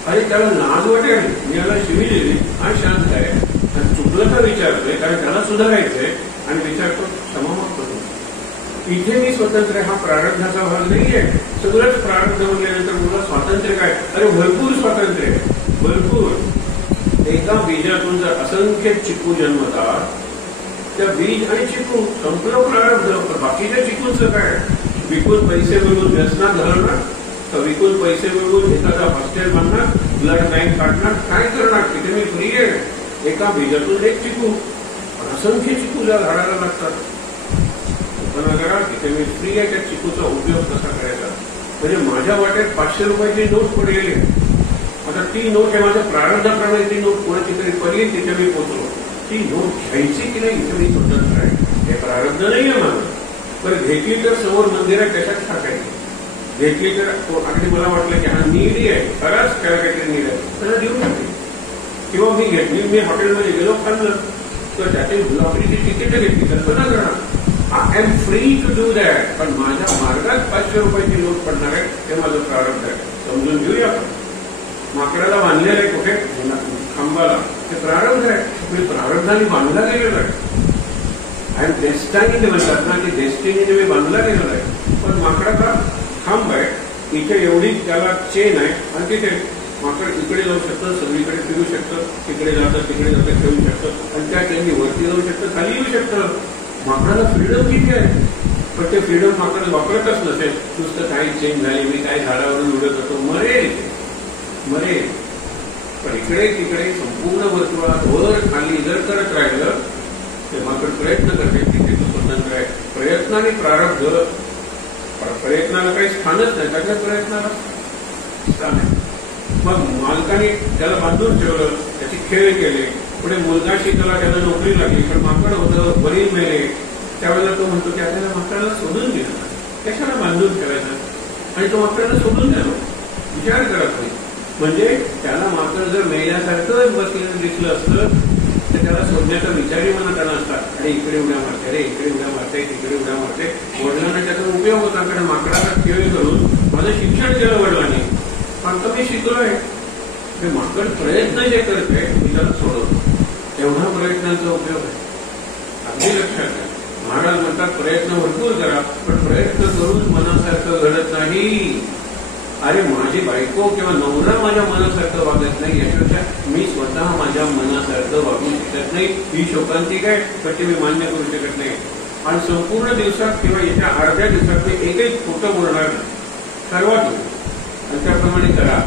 अरे त्याला लाज वाटेल, मी याला शिवी दिली आणि शांत आहे आणि चुकलं का विचारतोय, कारण त्याला सुधारायचंय आणि विचारतो, क्षमा मागतो. इथे मी स्वतंत्र, हा प्रारब्धाचा भाग नाहीये. सगळंच प्रारब्ध म्हणल्यानंतर मुलं स्वातंत्र्य काय, अरे भरपूर स्वातंत्र्य आहे, भरपूर. एका बीजातून जर असंख्य चिकू जन्मतात, त्या बीज आणि चिकू संपूर्ण प्रारब्ध. बाकीच्या चिकूंचं काय, विकून पैसे मिळवून व्यसनात घालणार तर विकून पैसे मिळवून एखादा हॉस्टेल बांधणार, ब्लड बँक काढणार, काय करणार. तिथे मी फ्री आहे. एका बीजातून एक चिकू, असंख्य चिकू ज्या झाडाला लागतात. करा तिथे मी फ्री आहे. त्या चिकूचा उपयोग कसा करायचा, म्हणजे माझ्या वाट्यात 500 रुपयाची नोट पडलेली आहे. आता ती नोट आहे माझ्या प्रारब्धाप्रमाणे, ती नोट कोणाची तरी पडली, तिथे मी पोहोचलो. ती नोट घ्यायची की नाही इथे मी स्वतंत्र आहे. हे प्रारब्ध नाही आहे माझं. बरं घेतली तर समोर मंदिर आहे त्याच्यात टाकायची. घेतली तर अगदी मला वाटलं की हा नीडी आहे, खराच त्याला काहीतरी नीड आहे, त्याला देऊ शकते. किंवा मी घेतली, मी हॉटेलमध्ये गेलो, खाल्लं, तर त्याची लॉटरीची तिकीट घेतली, तर न करणार. I am free to do that. पण माझ्या मार्गात 500 रुपयाची नोट पडणार आहे, ते माझं प्रारब्ध आहे. समजून घेऊया आपण. माकडाला बांधलेलं आहे कुठे, खांबाला, ते प्रारब्ध आहे. मी प्रारब्धाने बांधला गेलेलो आहे. आय एम डेस्टाईन्ड म्हणतात ना, की डेस्टिनीने मी बांधला गेलेला आहे. पण माकडाचा खांब आहे, इथे एवढी त्याला चेन आहे आणि तिथे माकड इकडे जाऊ शकतं, सगळीकडे फिरू शकतं, तिकडे जातं तिकडे जातं खेळू शकतं आणि त्या चेननी वरती जाऊ शकतं, खाली येऊ शकतं. माकडाला फ्रीडम किती आहे, पण ते फ्रीडम माकड वापरतच नसेल. नुसतं काही चेंज झाली, मी काय झाडावरून उडत होतो, मरेल. पण इकडे तिकडे संपूर्ण वर्तुळात वर खाली जर करत राहिलं ते मात्र प्रयत्न करते तिथे तो स्वतंत्र आहे. प्रयत्न आणि प्रारब्ध, प्रयत्नाला काही स्थानच नाही, त्याच्या प्रयत्नाला स्थान आहे. मग मालकाने त्याला बांधून ठेवलं, त्याची खेळ केले, पुढे मुलगा शिकला, त्याला नोकरी लागली, पण माकड होतं, वरील मेले. त्यावेळेला तो म्हणतो की आपल्याला माकडाला सोडून दिलं, कशाला बांधून ठेवायचं, आणि तो माकडाला सोडून द्यालो. विचार करत नाही. म्हणजे त्याला माकड जर मेल्यासारखं बसलेलं दिसलं असतं तर त्याला सोडण्याचा विचारही मनात आला असता. अरे इकडे उड्या मारते, अरे इकडे उड्या मारते, तिकडे उड्या मारते. वडिलांना त्याचा उपयोग होता, कारण माकडाचा खेळ करून माझं शिक्षण केलं वडिलांनी, आता मी शिकलोय. हे माकड प्रयत्न जे करते मी त्याला सोडवतो, तेवढा प्रयत्नांचा उपयोग आहे. अगदी लक्षात घ्या. महाराज म्हणतात प्रयत्न भरपूर करा, पण प्रयत्न करून मनासारखं घडत नाही. अरे माझी बायको किंवा नवरा माझ्या मनासारखं वागत नाही, याच्यापेक्षा मी स्वतः माझ्या मनासारखं वागू शकत नाही. ही शोकांतिक आहे, तर ते मी मान्य करू शकत नाही. आणि संपूर्ण दिवसात किंवा येत्या अर्ध्या दिवसात मी एकही खोटं बोलणार नाही, सर्वात आणि त्याप्रमाणे करा.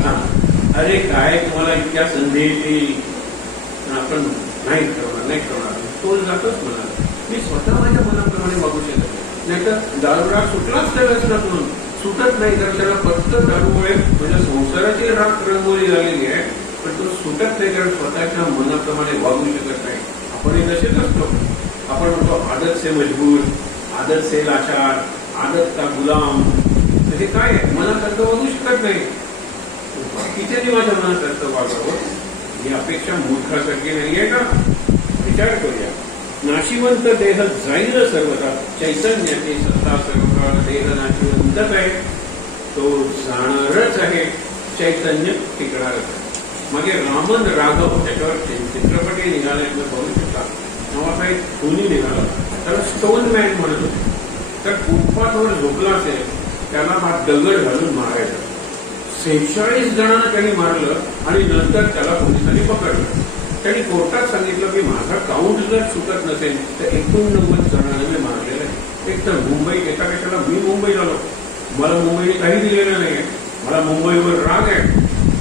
अरे काय तुम्हाला इतक्या संधी येतील, आपण नाही ठरवणार, तो जातच म्हणाला मी स्वतः माझ्या मनाप्रमाणे वागू शकत नाही. तर दारूराग सुटलाच त्या व्यसनातून सुटत नाही, तर त्याला फक्त दारूमुळे म्हणजे संसाराची रंगोळी झालेली आहे, पण तो सुटत नाही, कारण स्वतःच्या मनाप्रमाणे वागू शकत नाही. आपण तसेच असतो. आपण म्हणतो आदत से मजबूर, आदत से लाचार, आदत का गुलाम. हे काय आहे, मनासारखं वागू शकत नाही. किती माझ्या मनासारखं वागावं ही अपेक्षा मूर्खासारखी नाहीये का? विचार करूया. नाशिवंत देह जाईल सर्वथा, चैतन्याची सत्ता सर्वकाळ. देह नाशिवंतच आहे, तो जाणारच आहे, चैतन्य टिकणारच आहे. मागे रामन राघव त्याच्यावर चित्रपटही निघाले, बघू शकता. नावाचा एक कोणी निघाला, त्याला स्टोन मॅन म्हणत होते. तर फुटपाथवर झोपला असेल, त्याला हा दगड घालून मारायचा. 46 जणांना त्यांनी मारलं आणि नंतर त्याला पोलिसांनी पकडलं. त्यांनी कोर्टात सांगितलं की माझा काउंट जर सुटत नसेल तर 89 जणांना मी मारलेलं आहे. एक तर मुंबईत एका कशाला मी मुंबईत आलो, मला मुंबईने काही दिलेलं नाहीये, मला मुंबईवर राग आहे,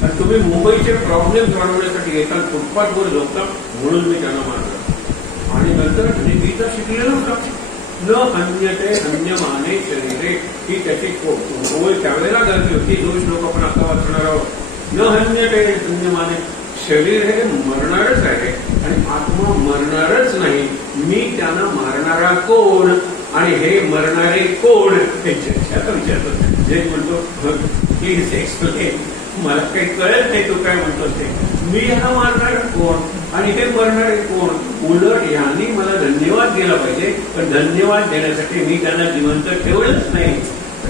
आणि तुम्ही मुंबईचे प्रॉब्लेम वाढवण्यासाठी येतात, फुटपाथवर झोपता, म्हणून मी त्यांना मारलं. आणि नंतर गीता शिकलेलं होतं, न हन्यते हन्यमाने शरीरे, ही त्याची ओळ त्यावेळेला गरज होती. दोष लोक आपण आता वाचणार आहोत. न हन्यते हन्यमाने, शरीर हे मरणारच आहे आणि आत्मा मरणारच नाही. मी त्यांना मारणारा कोण आणि हे मरणारे कोण, हे चर्चेचा विचारतो. जे म्हणतो प्लीज एक्सप्लेन, मला काही कळत नाही तू काय म्हणतो ते. मी हा मारणारा कोण आणि हे मरणारे कोण. उलट यांनी मला धन्यवाद दिला पाहिजे, पण धन्यवाद देण्यासाठी मी त्यांना जिवंत ठेवलंच नाही.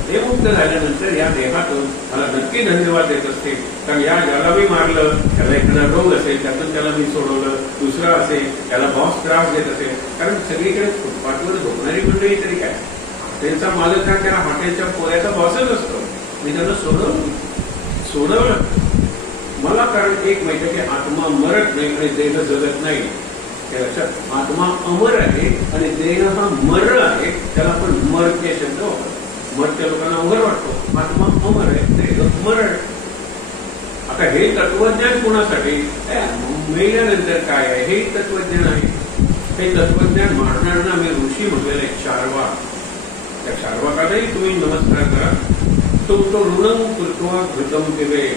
ते मुक्त झाल्यानंतर या देहातून मला नक्की धन्यवाद देत असते, कारण या ज्याला मी मारलं त्याला एखादा रोग असेल, त्यातून त्याला मी सोडवलं, दुसरा असेल त्याला बॉस त्रास देत असेल. कारण सगळीकडे फुटपाथवर झोपणारी मंडळी तरी काय, हॉटेलचा मालक हा त्याला हॉटेलच्या पोऱ्याचा बॉसच असतो. मी त्यांना सोडवलं मला, कारण एक माहिती की आत्मा मरत नाही आणि देह जगत नाही. त्या लक्षात, आत्मा अमर आहे आणि देह हा मर आहे. त्याला आपण मरते शब्द वापरतो. मरत्या लोकांना अमर वाटतो, आत्मा अमर आहे, देह मरण. आता हे तत्वज्ञान कोणासाठी, मेल्यानंतर काय आहे हे तत्वज्ञान आहे. हे तत्वज्ञान मांडणाऱ्यांना आम्ही ऋषी म्हटलेलं आहे, चार्वाक. त्या चार्वाकालाही तुम्ही नमस्कार करा. तो ऋणम कृत्वा घृतम पिबे.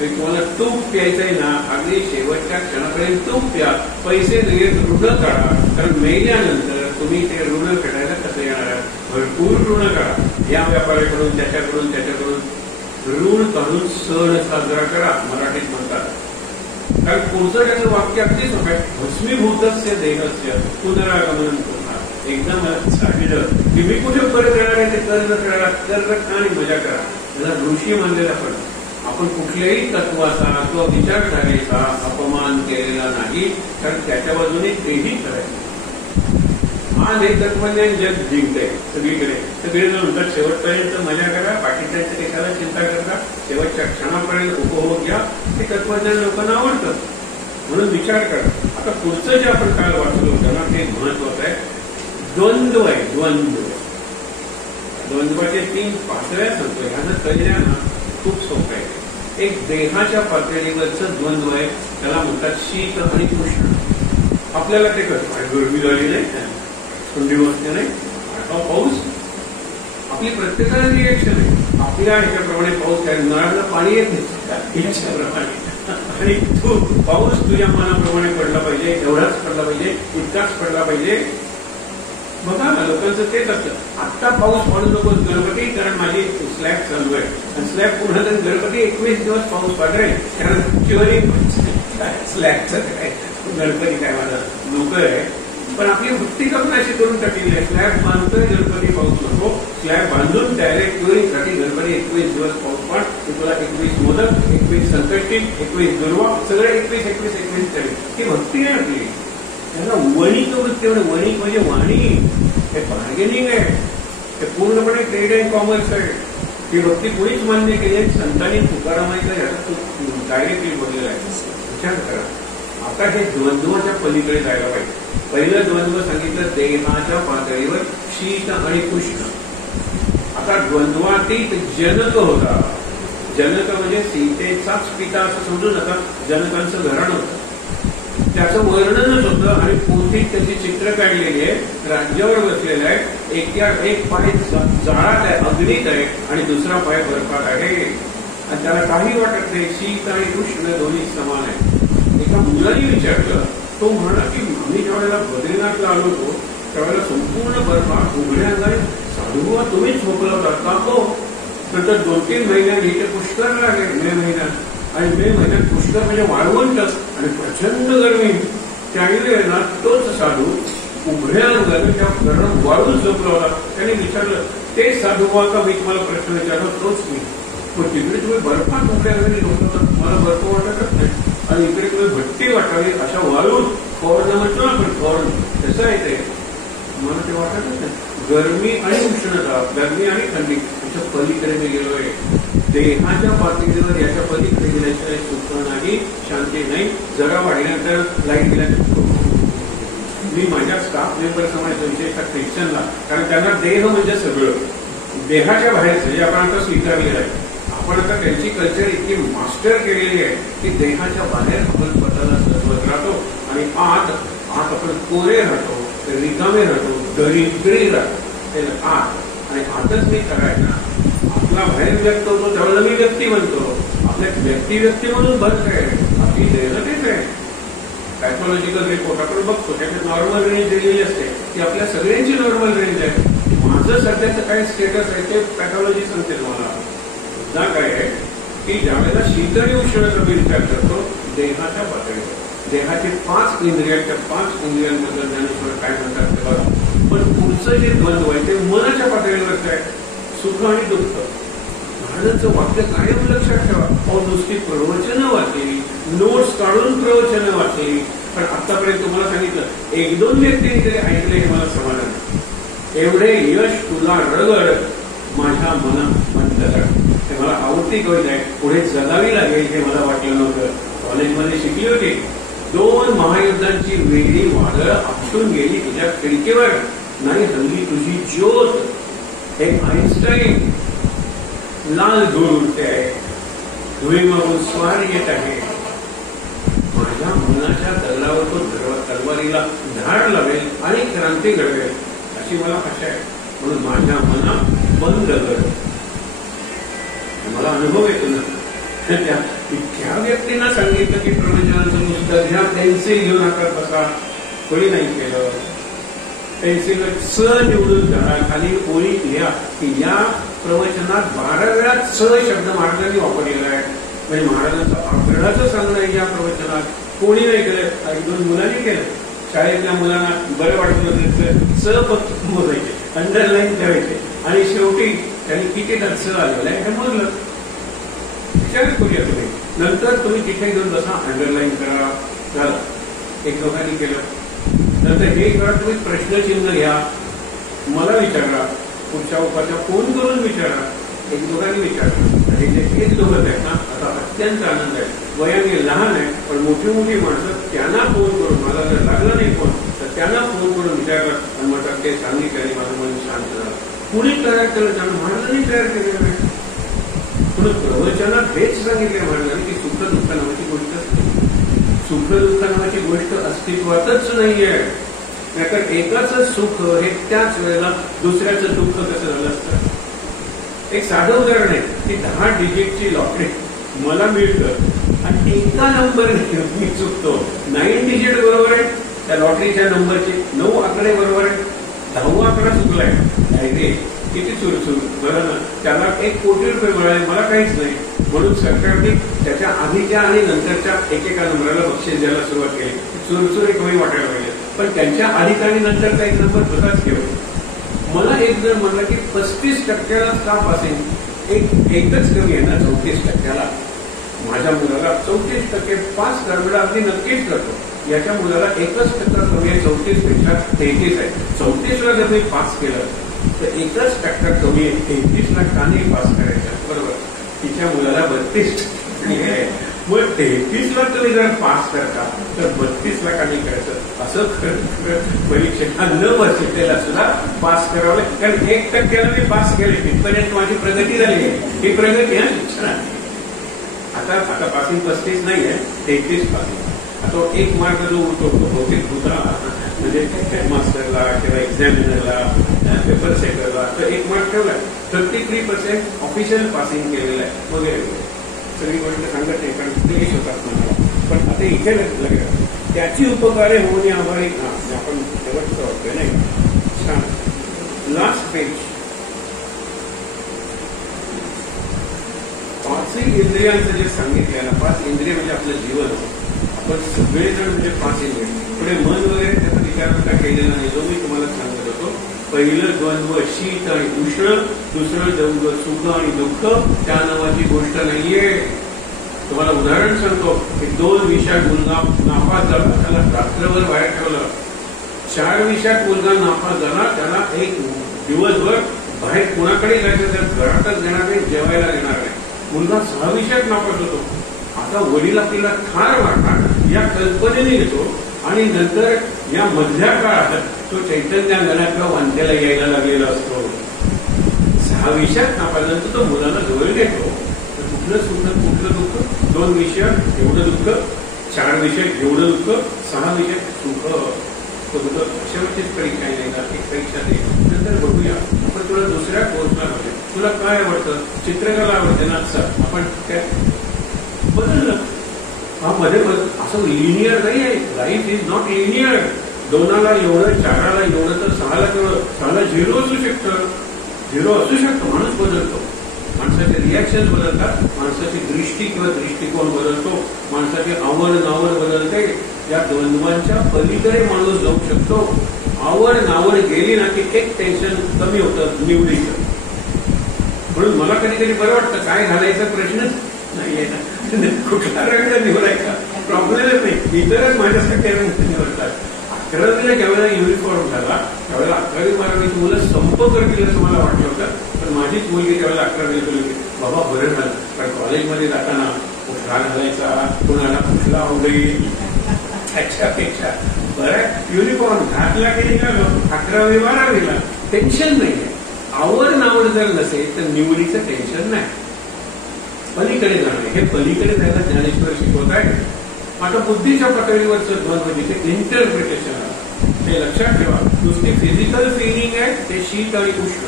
तुम्हाला तूप प्यायचंय ना, अगदी शेवटच्या क्षणापर्यंत तूप प्या, पैसे दिले ऋण काढा, कारण मेल्यानंतर तुम्ही ते ऋण फेडायला कसं येणार. भरपूर ऋण काढा, या व्यापाऱ्याकडून त्याच्याकडून ऋण काढून सण साजरा करा, मराठीत म्हणतात. कारण पुढचं त्याचं वाक्य अगदी सोपं आहे, भस्मीभूतस्य देहस्य पुनरागमन करणार. एकदा मला सांगितलं की मी कुठे परत येणार आहे, ते कर्ज करा आणि मजा करा. त्याला ऋषी म्हणलेला. पण आपण कुठल्याही तत्वाचा किंवा विचारधारेचा अपमान केलेला नाही, कारण त्याच्या बाजूने तेही करायचं. आज हे तत्वज्ञान जग जिंकतंय सगळीकडे. सगळेजण म्हणतात शेवटपर्यंत मजा करा, बाकीच्या एखादा चिंता करता, शेवटच्या क्षणापर्यंत उपभोग घ्या. हे तत्वज्ञान लोकांना आवडतं, म्हणून विचार करा. आता पुढचं जे आपण काल वाचलं होतं ना, ते महत्वाचं आहे. द्वंद्व आहे, द्वंद्वाचे 3 पातळ्या सांगतो. ह्यानं कळल्या ना खूप सोपं आहे. एक देहाच्या पातळीवरचं द्वंद्व आहे, त्याला म्हणतात शीत आणि उष्ण. आपल्याला ते कसं गरमी झाली नाही, थंडी वाजते नाही, पाऊस आपली प्रत्येकाला रिएक्शन आहे. आपल्या ह्याच्याप्रमाणे पाऊस काय नळाला पाणी येत नाही इच्छेप्रमाणे, आणि तो पाऊस तुझ्या मनाप्रमाणे पडला पाहिजे, एवढाच पडला पाहिजे, इतकाच पडला पाहिजे. बघा ना लोकांचं तेच असतं. आत्ता पाऊस पडू नको गणपती, कारण माझी स्लॅब चालू आहे आणि स्लॅब पूर्ण गणपती 21 दिवस पाऊस पडेल, कारण शिवरी स्लॅबचं काय गणपती काय माझा लोक आहे. पण आपली वृत्ती करून अशी करून टाकलेली आहे, स्लॅब बांधतोय गणपती पाऊस नको, स्लॅब बांधून डायरेक्ट क्युरिंगसाठी गणपती 21 दिवस पाऊस पड, तुला 21 मोदक, 21 संकष्टी, 21 दुर्वा, सगळे 21 21 21 तरी. ही भक्ती आहे आपली. त्यांना वणिक वृत्ती म्हणजे वणिक म्हणजे वाणी, हे बार्गेनिंग आहे, हे पूर्णपणे ट्रेड अँड कॉमर्स आहे. ही भक्ती कोणीच मान्य केली आहे, संतांनी तुकारामाईचा याचा डायरेक्टली बोललेला आहे. विचार करा. आता हे द्वंद्वाच्या पलीकडे जायला पाहिजे. पहिलं द्वंद्व सांगितलं देहाच्या पातळीवर शीत आणि उष्ण. आता द्वंद्वातीत जनक होता. जनक म्हणजे सीतेचाच पिता असं समजू नका, जनकांचं घराणं होतं, त्याचं वर्णनच होतं. आणि पोथीत त्याची चित्र काढलेली आहे, राज्यावर बसलेला आहे, एक पाय जाळात आहे, अग्नीत आहे, आणि दुसरा पाय बर्फात आहे, आणि त्याला काही वाटत नाही. शीत आणि उष्ण दोन्ही समान आहे. एका मुलाने विचारलं, तो म्हणाला की आम्ही ज्या वेळेला बद्रीनाथला आलो होतो त्यावेळेला संपूर्ण बर्फात उघड्या अंगाने साधू तुम्हीच झोपला होता का? हो. नंतर 2-3 महिन्यांनी इथे पुष्कर लागेल, मे महिन्यात, आणि मे महिन्यात पुष्कर म्हणजे वाळवंट आणि प्रचंड गरमी. त्यावेळेला तोच साधू उघड्या अंगाने त्या गरम वाळून झोपला होता. त्याने विचारलं, ते साधू का मी तुम्हाला प्रश्न विचारला? तोच मी. मग तिकडे तुम्ही बर्फात उघड्या अंगाने झोपला, मला बर्फ वाटतच नाही, आणि इकडे तुम्ही भट्टी वाटावी अशा वाळून फॉर्न म्हटलं आपण, फॉर्न कसं आहे ते मला ते वाटतच नाही. गरमी आणि उष्णता, गरमी आणि थंडी याच्या पलीकडे मी गेलोय. देहाच्या पातळीवर याच्या पलीकडे गेल्याशिवाय सुख नाही, शांती नाही. जरा वाढल्यानंतर लाईट गेल्यानंतर मी माझ्या स्टाफ मेंबर समाजाचा विशेषतः ख्रिश्चनला, कारण त्यांना देह म्हणजे सगळं, देहाच्या बाहेरचं जे आपण आता स्वीकारलेलं आहे. आपण आता त्यांची कल्चर इतकी मास्टर केलेली आहे की देहाच्या बाहेर आपण स्वतःला सजवत राहतो, आणि आत आपण कोरे राहतो, रिकामे राहतो, दरिद्री राहतो. आत आणि आतच मी करायचा. आपला बाहेर व्यक्त होतो त्यावेळेला मी व्यक्ती बनतो. आपल्या व्यक्ती म्हणून बस आहे, आपली देह तेच आहे. पॅथॉलॉजिकल रिपोर्ट आपण बघतो, त्याच्यात नॉर्मल रेंज दिलेली असते, ती आपल्या सगळ्यांची नॉर्मल रेंज आहे. माझं सध्याचं काय स्टेटस आहे ते पॅथॉलॉजी सांगते तुम्हाला. मुद्दा काय आहे की ज्यावेळेला शीत आणि उष्णता मी विचार करतो देहाच्या पातळीवर, देहाचे 5 इंद्रिय, त्या 5 इंद्रियांबद्दल ज्ञानेश्वर काय म्हणतात ते बघा. पण पुढचं जे द्वंद्व आहे ते मनाच्या पातळीवरच आहे, सुख आणि दुःख. महाराजांचं वाक्य कायम लक्षात ठेवा. नुसती प्रवचनं वाचली, नोट्स काढून प्रवचनं वाचली, पण आतापर्यंत तुम्हाला सांगितलं 1-2 व्यक्तींनी तरी ऐकले हे मला समाधान. एवढे यश तुला रगड माझ्या मनात, हे मला आवडती कविता आहे. पुढे जगावी लागेल हे मला वाटलं नव्हतं. कॉलेजमध्ये शिकली होती. 2 महायुद्धांची वेगळी वादळ आपटून गेली तुझ्या खिडकीवर, नाही हल्ली तुझी ज्योत. हे आईन्स्टाईन, लाल धूळ उडते आहे, धुळीमागून स्वार येत आहे. माझ्या मनाच्या तल्लावर तो तलवारीला धार लावेल आणि क्रांती घडवेल अशी मला आशा आहे. म्हणून माझ्या मनात बंद कर. मला अनुभव येतो ना, त्या व्यक्तींना सांगितलं की प्रवचनाचं नुसतं घ्या, पेन्सिल घेऊन हातात बसा, कोणी नाही केलं. पेन्सिल स निवडून धरा, खाली ओळी लिहा की या प्रवचनात 12 वेळा स शब्द महाराजांनी वापरलेला आहे. म्हणजे महाराजांचं आग्रहाचं सांगणं आहे या प्रवचनात. कोणी नाही केलं, 1-2 मुलांनी केलं. शाळेतल्या मुलांना बरं वाटत होतं, स फक्त मोजायचे, अंडरलाईन करायचे, आणि शेवटी त्यांनी किती स आलेलं आहे हे मोजलं. विचार करूया तुम्ही. नंतर तुम्ही तिथे घेऊन बसा, अंडरलाईन करा, झालं. एक लोकांनी केलं. नंतर हे करा, तुम्ही प्रश्नचिन्ह घ्या, मला विचारा, पुढच्या उपाच्या फोन करून विचारा. एक दोघांनी विचारलं. आणि जे एक दोघं आहेत ना, आता अत्यंत आनंद आहे. वयाने लहान आहे पण मोठी मोठी माणसं त्यांना फोन करून, मला जर लागला नाही फोन तर त्यांना फोन करून विचारलं आणि म्हणतात ते सांगितलं, माझं मन शांत झालं. कुणी तयार केलं? त्यांना महाराजांनी तयार केलेलं नाही. पण प्रवचनात हेच सांगितले महाराजांनी की सुख दुःख नावाची गोष्ट सुख दुःख नावाची गोष्ट अस्तित्वातच नाहीये. नाहीतर एकाच सुख हे त्याच वेळेला दुसऱ्याचं दुःख कसं झालं असतं. एक साधं उदाहरण आहे की 10 डिजिटची लॉटरी मला मिळतं आणि एका नंबर मी चुकतो. 9 डिजिट बरोबर आहे त्या लॉटरीच्या नंबरचे, 9 आकडे बरोबर आहे, 10वा आकडा चुकलाय. काय किती चुरचूर बरं ना. त्याला 1 कोटी रुपये मिळाले, मला काहीच नाही. म्हणून सरकारने त्याच्या आधीच्या आणि नंतरच्या एकेका नंबराला बक्षीस द्यायला सुरुवात केली. चुरचुरी कमी वाटायला पाहिजे. पण त्यांच्या आधीचा आणि नंतरचा एक नंबर स्वतःच घेऊ. मला एक जण म्हणला की 35% का पासिंग, एकच कमी आहे ना 34%. माझ्या मुलाला 34% पास करायला अगदी नक्कीच करतो. याच्या मुलाला 1% कमी आहे, 34 पेक्षा 33 आहे. 34ला जर मी पास केलं तर 1% कमी आहे, 33ला का नाही पास करायचं. बरोबर. तिच्या मुलाला 32% आहे. मग 33ला तुम्ही जर पास करता तर 32ला का नाही करायचं. असं खरं परीक्षेला न बसलेला सुद्धा पास करावं लागेल. कारण 1% मी पास केले, तिथपर्यंत माझी प्रगती झाली आहे. ही प्रगती आहे शिक्षणाची. आता पासिंग 35 नाही आहे, 33 पासिंग. आता 1 मार्क जो उरतो बहुतेक दुसरा म्हणजे हेडमास्टरला किंवा एक्झामिनरला, पेपर सेटरला तर 1 मार्क ठेवला. 33% ऑफिशियल पासिंग केलेलं आहे वगैरे. सगळी गोष्ट सांगत नाही कारण क्लेश होतात मला. पण आता इथे लगे त्याची उपकारे होणे आभारी. आपण शेवटचं वाटतोय नाही छान. Last page. 5 इंद्रियांचं जे सांगितलं ना, 5 इंद्रिय म्हणजे आपलं जीवन. आपण सगळेजण म्हणजे 5 इंद्रिय. पुढे मन वगैरे त्याचा विचार का केलेला नाही, जो मी तुम्हाला सांगत होतो. पहिलं द्वंद्व शीत आणि उष्ण, दुसरं द्वंद्व सुख आणि दुःख, त्या नावाची गोष्ट नाहीये. तुम्हाला उदाहरण सांगतो की 2 विषयात मुलगा नापास झाला, त्याला रात्रभर बाहेर ठेवलं. 4 विषयात मुलगा नापास झाला, त्याला 1 दिवसभर बाहेर कुणाकडे जायचं तर घरातच घेणार नाही, जेवायला घेणार नाही. मुलगा 6 विषयात नापास होतो. आता वडील आपल्याला ठार वाटणार या कल्पनेने येतो आणि नंतर या मधल्या काळात तो चैतन्याला वांत्याला यायला लागलेला असतो. 6 विषयात नापास तो मुलाला जवळ घेतो. तर कुठलं सुख कुठलं दुःख. 2 विषयात एवढं दुःख, 4 विषयात एवढं दुःख, 6 विषयात सुख. शेवटचीच परीक्षा नाही का, एक परीक्षा दे नंतर बघूया. पण तुला दुसऱ्या कोर्सला पाहिजे, तुला काय आवडतं, चित्रकला आवडते ना, सर आपण काय बदललं. हा मध्ये असं लिनियर नाही आहे. Life is not linear. 2ला एवढं, 4ला एवढं तर 6ला केवढं. 6ला 0 असू शकतं, 0 असू शकतं. माणूस बदलतो, माणसाचे रिॲक्शन बदलतात, माणसाची दृष्टी किंवा दृष्टिकोन बदलतो, माणसाची आवड नावड बदलते. या द्वंद्वांच्या पलीकडे माणूस जाऊ शकतो. आवड नावड गेली ना की एक टेन्शन कमी होतं निवडीचं. म्हणून मला कधी कधी बरं वाटतं काय घालायचा प्रश्नच नाहीये ना. कुठला रंग निवडायचा प्रॉब्लेमच नाही. इतरच माझ्यासाठी रंग निवडतात. 11वीला ज्यावेळेला युनिफॉर्म झाला त्यावेळेला 11वी 12वीची मुलं संप करतील असं मला वाटलं होतं. पण माझीच मुलगी त्यावेळेला 11वीला गेली होती. बाबा बरं झालं, कारण कॉलेजमध्ये जाताना कुठला घालायचा, कुणाला कुठला आवडेल त्याच्यापेक्षा बरं युनिफॉर्म घातला की निघालो. 11वी 12वीला टेन्शन नाहीये. आवड नावड जर नसेल तर निवडीचं टेन्शन नाही. पलीकडे जाणे, हे पलीकडे जायला ज्ञानेश्वर शिकवत आहे. आता बुद्धीच्या पातळीवरचं द्वंद्व जिथे इंटरप्रिटेशन आहे ते लक्षात ठेवा. नुसती फिजिकल फिलिंग आहे ते शीत आणि उष्ण,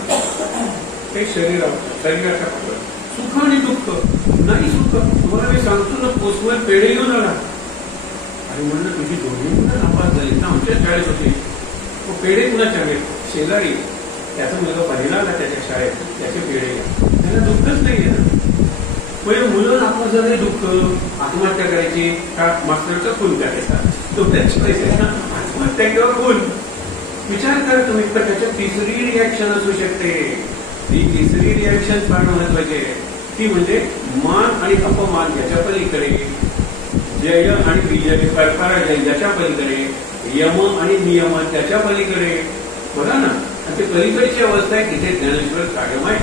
ते शरीराच्या पातळीवर. सुख आणि दुःख नाही. सुख तुम्हाला मी सांगतो ना, पोस्टवर पेढे घेऊन आला आणि म्हणलं तुझी दोन्ही मुलं नापास झाली ना, आमच्या शाळेत होती. पेढे कुणाच्या शेजारी, त्याचा मुलगा पहिला आला त्याच्या शाळेत, त्याचे पेढे घ्या. त्यांना दुःखच नाहीये ना. म्हणजे मुलं नापास झाले दुःख, आत्महत्या करायची का मास्तरचा खून करायचा, तो त्याचे पैसे आत्महत्या किंवा खून. विचार करा तुम्ही. पण त्याच्या 3री रिॲक्शन असू शकते. ती 3री रिॲक्शन फार महत्वाची आहे. ती म्हणजे मान आणि अपमान याच्या पलीकडे, जय आणि विजय पराजय याच्या पलीकडे, यम आणि नियम त्याच्या पलीकडे. बघा ना, आणि ते पलीकडची अवस्था आहे तिथे ज्ञानेश्वर कायम आहे.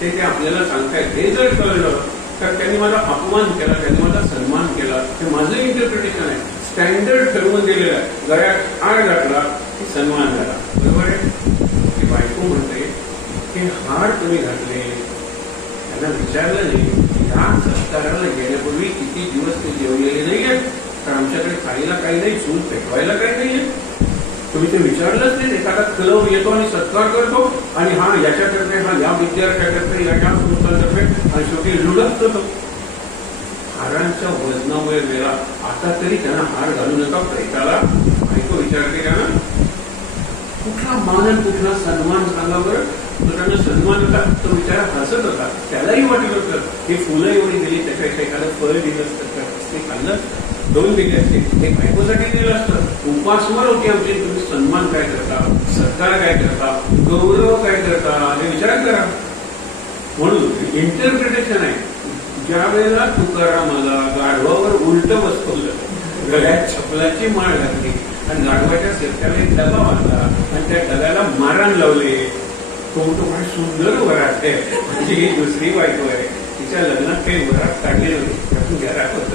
ते आपल्याला सांगतायत. हे जर कळलं तर त्यांनी माझा अपमान केला, त्यांनी माझा सन्मान केला, हे माझं इंटरप्रिटेशन आहे. स्टँडर्ड ठरवून दिलेलं आहे. गळ्यात हार घातला की सन्मान झाला. बरोबर आहे. ती बायको म्हणते की हार तुम्ही घातले, त्यांना विचारलं नाही की या सत्काराला गेल्यापूर्वी किती दिवस ते जेवलेले नाहीये. तर आमच्याकडे खायला काही नाही, चूल पेटवायला काही नाहीये. तुम्ही ते विचारलंच नाही. एखादा क्लब येतो आणि सत्कार करतो आणि हा याच्यातर्फे, हा या विद्यार्थ्यातर्फे, या संस्थांतर्फे, आणि शेवटी लुडत होतो. हारांच्या वजनामुळे वेळा आता तरी त्यांना हार घालू नका. प्रेताला ऐकू विचारते का ना, कुठला मान कुठला सन्मान सांगा बरं. तो त्यांना सन्मान होता, तो विचार हसत होता. त्यालाही वाटत होतं हे फुलं एवढी दिली, त्याच्या एखादं फळ दिलं असतं तर ते खाल्लं, 2 दिले असते, हे बायकोसाठी दिलं असतं. उपासमार होती आमची. तुम्ही सन्मान काय करता, सत्कार काय करता, गौरव काय करता, हे विचार करा. म्हणून इंटरप्रिटेशन आहे. ज्या वेळेला तुकारामाला गाढवावर उलट बसवलं, गळ्यात छपलाची माळ घातली आणि गाढवाच्या शेतकऱ्याला एक डबा बांधला आणि त्या डब्याला मारण लावले. तो फार सुंदर वरात आहे, म्हणजे ही दुसरी बायको आहे, तिच्या लग्नात काही वरात काढले नव्हते, घरात होत.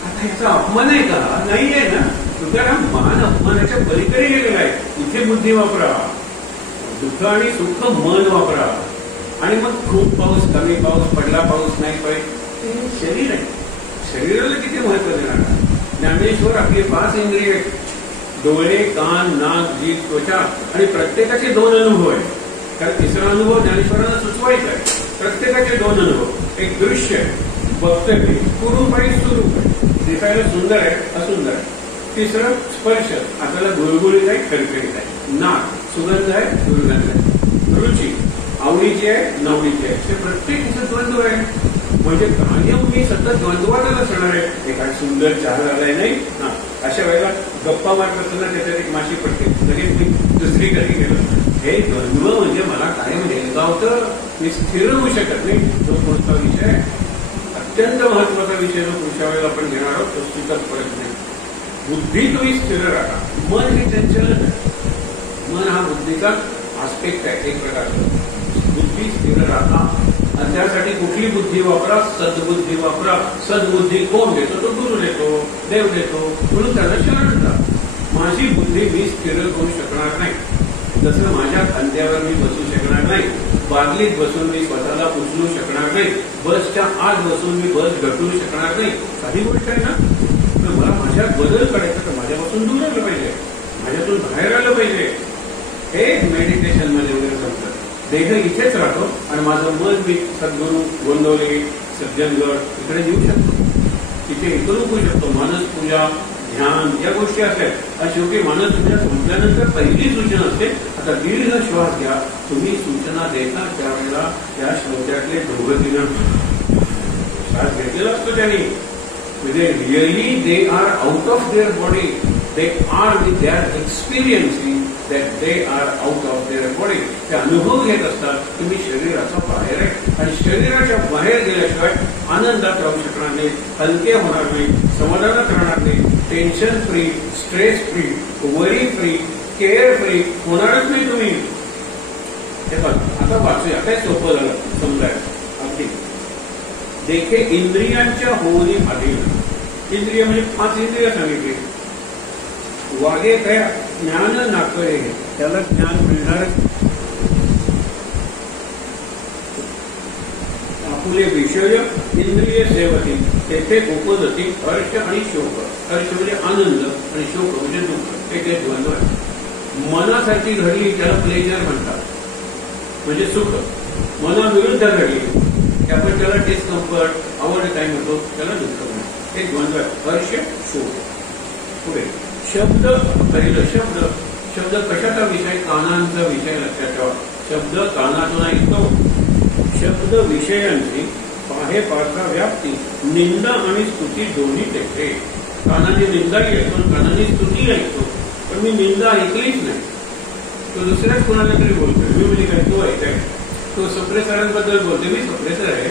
आता याचा अपमान आहे का? नाहीये ना. तुकाराम मान अपमानाच्या पलीकडे गेलेला आहे. इथे बुद्धी वापरा, दुःख आणि सुख मन वापरा. आणि मग खूप पाऊस, कमी पाऊस, पडला पाऊस, नाही पाहिजे, शरीर आहे. शरीराला किती महत्व देणार. ज्ञानेश्वर आपले 5 इंद्रिय आहेत, डोळे, कान, नाक, जीभ, त्वचा, आणि प्रत्येकाचे 2 अनुभव आहेत. कारण तिसरा अनुभव ज्ञानेश्वरांना सुचवायचा आहे. प्रत्येकाचे 2 अनुभव. एक दृश्य आहे, बघतोय, कुरूप आणि सुरूप आहे, दिसायला सुंदर आहे, असुंदर आहे. तिसरं स्पर्श, आपल्याला गुळगुळीत आहे, खडखडीत आहे. नाक सुगंध आहे, दुर्गंध आहे. रुची आवडीची आहे, नवडीची आहे. ते प्रत्येक द्वंद्व आहे. म्हणजे कायम मी सतत द्वंद्वातच असणार आहे. हे काय सुंदर चहा झालाय नाही ना, अशा वेळेला गप्पा मारत असताना त्याच्यात एक माशी पडते, लगेच मी दुसरीकडे गेलो. हे द्वंद्व म्हणजे मला कायम हेलगावतं, मी स्थिर होऊ शकत नाही. तो कोणता विषय, अत्यंत महत्वाचा विषय जो पुढच्या वेळेला आपण घेणार आहोत, तो स्थिरच पडत नाही. बुद्धी तुम्ही स्थिर राहा. मन हे चंचलच आहे. मन हा बुद्धीचा आस्पेक्ट आहे, एक प्रकारचा. बुद्धी स्थिर राहा. आणि त्यासाठी कुठली बुद्धी वापरा? सद्बुद्धी वापरा. सद्बुद्धी कोण देतो? तो गुरु देतो, देव देतो. म्हणून त्याला शरण जा. माझी बुद्धी मी स्थिर करू शकणार नाही. जसं माझ्या खांद्यावर मी बसू शकणार नाही, बादलीत बसून मी स्वतःला उचलू शकणार नाही, बसच्या आत बसून मी बस ढकलू शकणार नाही. काही गोष्ट आहे ना, तर मला माझ्यात बदल करायचा तर माझ्यापासून दूर आलं पाहिजे, माझ्यातून बाहेर आलं पाहिजे. हे मेडिटेशन मध्ये वगैरे सांगतात. देह इथेच राहतो आणि माझं मन मी सद्गुरू, गोंदवले, सज्जनगड इकडे येऊ शकतो. तिथे इकडून होऊ शकतो. मानस पूजा, ध्यान या गोष्टी असतात. आणि शेवटी मानस पूजा संपल्यानंतर पहिली सूचना असते, आता दीर्घ श्वास घ्या. तुम्ही सूचना देता त्यावेळेला त्या श्रोत्यातले 2-3 श्वास घेतलेला असतो त्यांनी. म्हणजे really they are out of their body. They are with their experiencing that they are out of their body. ते अनुभव घेत असतात. तुम्ही शरीराचा बाहेर आहे आणि शरीराच्या बाहेर गेल्याशिवाय आनंदात राहू शकणार नाही, हलके होणार नाही, समाधानात राहणार नाही, टेन्शन फ्री, स्ट्रेस फ्री, वरी फ्री, केअर फ्री होणारच नाही तुम्ही. हे बघा, आता वाचूया. काय सोपं झालं समजायला अगदी. देखे इंद्रियांच्या होऊनी आधी. इंद्रिय म्हणजे 5 इंद्रिय सांगितली. वागे काय ज्ञान नाकळे, त्याला ज्ञान मिळणार. आपुले विषय इंद्रिय सेवती, तेथे उपजती हर्ष आणि शोक. हर्ष म्हणजे आनंद आणि शोक म्हणजे दुःख. ते द्वंद्व आहे. मनासाठी घडली त्याला प्लेजर म्हणतात, म्हणजे सुख. मनाविरुद्ध घडली की आपण त्याला डिस्कम्फर्ट, आवड काय म्हणतो, त्याला दुःख म्हणतो. हे द्वंद्व आहे, हर्ष शोक. पुढे शब्द. पहिलं शब्द. शब्द कशाचा विषय? कानांचा विषय. लक्षात ठेवा. शब्द कानातून ऐकतो. शब्द विषयांची पाहे पारखा व्याप्ती, निंदा आणि स्तुती दोन्ही टेकते. कानाने निंदाही ऐकतो, कानाने स्तुती ऐकतो. पण मी निंदा ऐकलीच नाही. तो दुसऱ्याच कोणाला तरी बोलतोय, मी म्हणजे काय तो ऐकाय. तो सप्रेसरांबद्दल बोलते, मी सप्रेसर आहे.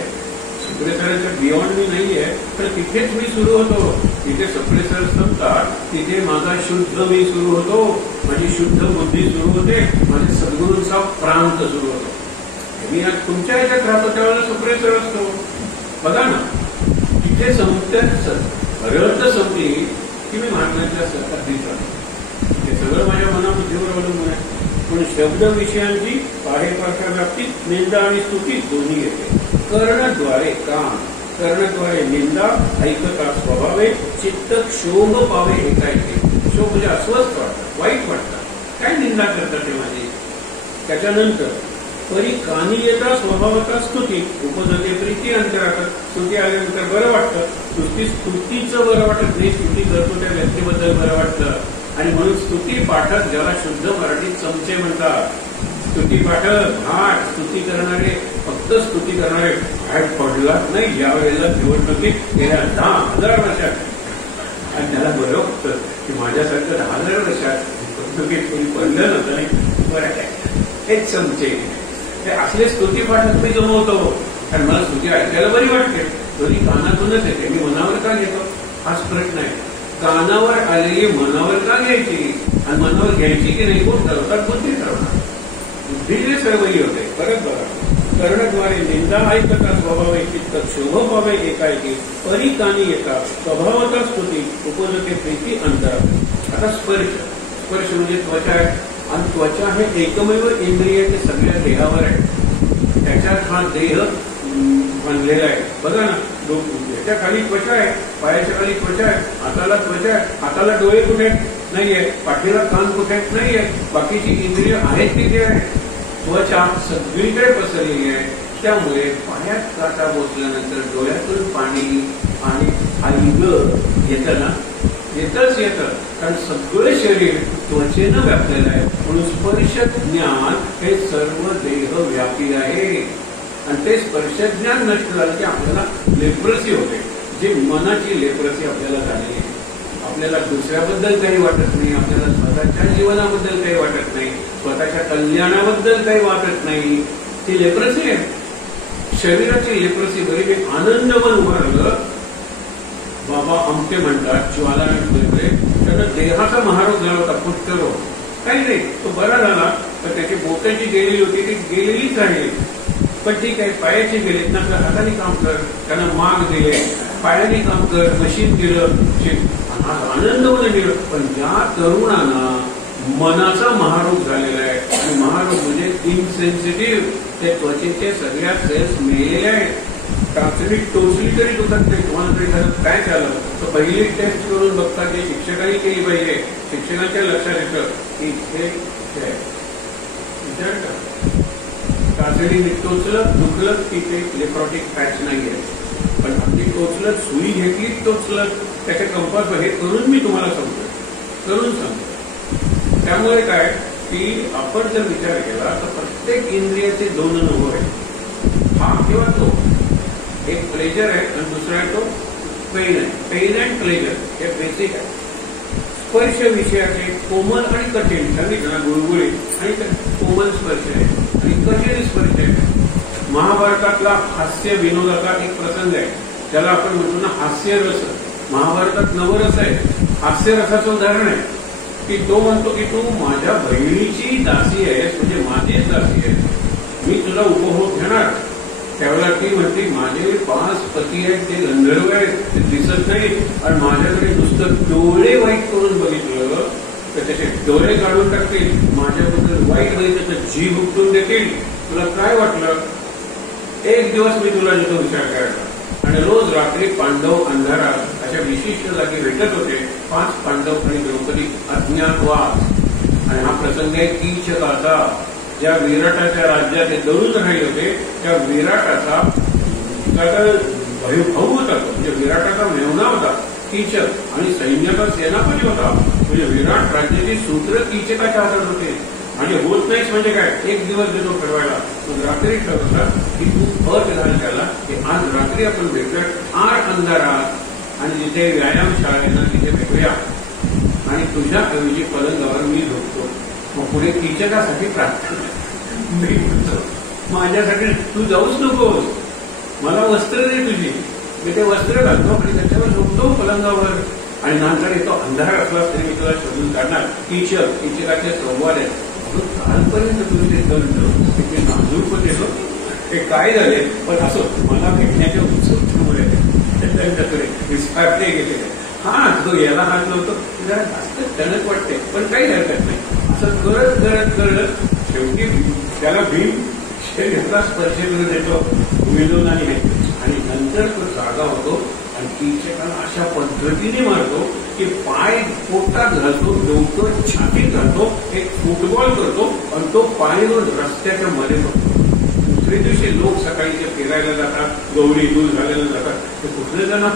सप्रेसरांच्या बियॉन्ड मी नाहीये, पण तिथेच मी सुरू होतो. तिथे सप्रेसर संपतात, तिथे माझा शुद्ध मी सुरू होतो, माझी शुद्ध बुद्धी सुरू होते, माझे सद्गुरूंचा प्रांत सुरू होतो. मी आज तुमच्या ह्याच्यात राहतो त्यावेळेला सप्रेसर असतो. बघा ना, तिथे संपत्यात रथ संपली की मी महात्म्याच्या अगदीच राहतो. हे सगळं माझ्या मनाबुद्धीवर अवलंबून आहे. पण शब्द विषयांची पाहे पारखा व्याप्ती, निंदा आणि स्तुती दोन्ही येते. कर्णद्वारे कान कर्णद्वारे निंदा ऐकता स्वभावे चित्त क्षोभ पावे ऐकायचे. क्षोभ म्हणजे अस्वस्थ वाटतं, वाईट वाटतं, काय निंदा करतात ते माझी. त्याच्यानंतर परी कानी येता स्वभावाचा स्तुती उपजते प्रीती अंतरात. स्तुती आल्यानंतर बरं वाटतं. स्तुतीचं बरं वाटत नाही, स्तुती करतो त्या व्यक्तीबद्दल बरं वाटतं. आणि म्हणून स्तुती पाठक ज्याला शुद्ध मराठीत चमचे म्हणतात. स्तुती पाठक घाट स्तुती करणारे, फक्त स्तुती करणारे घाट पडलाच नाही. या वेळेला निवडणुकीत गेल्या 10,000 वर्षात आणि त्याला बरं वाटतं की माझ्यासारखं 10,000 वर्षात निवडणुकीत कोणी पडलं नव्हतं. नाही बरं काय हेच चमचे ते असले स्तुती पाठक मी जमवतो. आणि मला स्तुती ऐकायला बरी वाटते. तरी कानातूनच येते. मी मनावर का घेतो हाच प्रश्न आहे. कानावर आलेली मनावर का घ्यायची आणि मनावर घ्यायची की नाही कोण ठरवतात, बुद्धी ठरवणार. बुद्धीचे सर्वही होते. परत बघा कर्णद्वारे निंदा ऐकता स्वभावे चित्त क्षोभ पावे एकाएकी परी कानी येता स्वभावाचा स्तुती उपजते प्रीती अंतरात. आता स्पर्श, स्पर्श म्हणजे त्वचा आहे. आणि त्वचा हे एकमेव इंद्रिय ते सगळ्या देहावर आहे. त्याच्यात हा देह बांधलेला आहे. बघा ना, याच्या खाली त्वचा आहे, पायाच्या खाली त्वचा आहे, हाताला त्वचा आहे. हाताला डोळे कुठे नाहीये, पाठीला कान कुठे नाहीये, बाकीची इंद्रिय आहेत तिथे आहे. त्वचा सगळीकडे पसरलेली आहे. त्यामुळे पायात काटा बसल्यानंतर डोळ्यातून पाणी आणि आई येतं ना, येतच येतं. कारण सगळं शरीर त्वचेनं व्यापलेलं आहे. म्हणून स्पर्श ज्ञान हे सर्व देह व्यापी आहे. आणि ते स्पर्श ज्ञान नष्ट झालं की आपल्याला लेप्रसी होते. जी मनाची लेप्रसी आपल्याला झाली आहे. आपल्याला दुसऱ्याबद्दल काही वाटत नाही, आपल्याला स्वतःच्या जीवनाबद्दल काही वाटत नाही, स्वतःच्या कल्याणाबद्दल काही वाटत नाही. ती लेप्रसी आहे. शरीराची लेप्रसी बरी. आनंदवन उभारलं बाबा आमटे म्हणतात ज्वालानंद वगैरे, त्याचा देहाचा महारोग झाला होता, पुष्ठरोग. काही नाही, तो बरा झाला. तर त्याची बोटाची गेलेली होती ती गेलेलीच राहिली. पण ठीक आहे, पायाची गेले ना, हाताने काम कर, त्यांना माग दिले, पायाने काम कर, मशीन दिलं, आनंदवन दिलं. पण ज्या तरुणांना मनाचा महारोग झालेला आहे, आणि महारोग म्हणजे इनसेन्सिटिव्ह, ते त्वचेचे सगळ्या सेल्स मेलेले आहेत. चाचणी टोचली तरी दुखत नाही. तुम्हाला तरी घरात काय झालं तर पहिली टेस्ट करून बघता ते शिक्षकांनी केली पाहिजे. शिक्षकांच्या लक्षात येतं की इथे विचार का चाचणी टोचलं दुखलं की ते लेप्रॉटिक पॅच नाहीये. पण अगदी टोचलं, सुई घेतली टोचलं, त्याच्या कंपास हे करून मी तुम्हाला सांगतो, करून सांगतो. त्यामुळे काय की आपण जर विचार केला तर प्रत्येक इंद्रियाचे 2 अनुभव आहेत. हा किंवा तो. एक प्लेजर आहे आणि दुसरा आहे तो पेन आहे. पेन अँड प्लेजर हे बेसिक आहे. स्पर्श विषयाचे कोमल आणि कठीण सांगितलं, गुळगुळीत आणि कोमल स्पर्श आहे आणि कठीण स्पर्श आहे. महाभारतातला हास्य विनोदाचा एक प्रसंग आहे, त्याला आपण म्हणतो ना हास्य रस. महाभारतात नवरस आहे. हास्य रसाचं उदाहरण आहे की तो म्हणतो की तू माझ्या बहिणीची दासी आहेस, म्हणजे माझीच दासी आहे, मी तुला उपभोग घेणार. त्यावेळेला ती म्हणते माझे 5 पती आहेत, ते गंधर्व आहेत, ते दिसत नाही, आणि माझ्याकडे नुसतं डोळे वाईट करून बघितलं तर त्याचे डोळे काढून टाकतील, माझ्याबद्दल वाईट बघितलं तर जीभ उपटून देतील. तुला काय वाटलं? एक दिवस मी तुला देतो विचार करायला. आणि रोज रात्री पांडव अंधारात अशा विशिष्ट जागी भेटत होते. 5 पांडव आणि द्रौपदी अज्ञातवास. आणि हा प्रसंग आहे कीचकाचा. ज्या विराटाच्या राज्यात ते दळून राहिले होते त्या विराटाचा भाऊ होता, म्हणजे विराटाचा मेवना होता कीचक, आणि सैन्याचा सेनापती होता. म्हणजे विराट राज्याचे सूत्र कीचकाच्या हातात होते. आणि होत नाहीच म्हणजे काय, एक दिवस देतो ठरवायला. मग रात्री ठरवला की तू घाल त्याला की आज रात्री आपण भेटूया 8 अंधारात आणि जिथे व्यायामशाळा आहे ना तिथे भेटूया, आणि तुझ्या ऐवजी पलंगावर मी झोपतो. मग पुढे कीचकासाठी प्रार्थना, मी म्हणतो माझ्यासाठी तू जाऊच नकोस, मला वस्त्र दे तुझी, मी ते वस्त्र घालतो आणि त्याच्यावर झोपतो पलंगावर. आणि नंतर येतो अंधार असला तरी मी तुला शोधून काढणार. कीचकाचे संवाद आहेत. कालपर्यंत तुम्ही ते दंड तिथे नाजूक येतो ते काय झाले, पण असं मला भेटण्याच्या उत्सुकतेमुळे दंडकडे विस्तारते गेलेले. हा तो याला हात लावतो, जरा जास्त टणक वाटते, पण काही हरकत नाही. असं करत करत करत शेवटी त्याला भीम शरीराला स्पर्श करून देतो विनोदाने, आणि नंतर तो जागा कीचकाला अशा पद्धतीने मारतो की पाय पोटात घालतो, डोकं छातीत घालतो, एक फुटबॉल करतो आणि तो पाय रस्त्याच्या मध्ये बघतो. दुसऱ्या दिवशी लोक सकाळी जे फिरायला जातात, गौरी दूध घालायला जातात, ते कुठले जाणार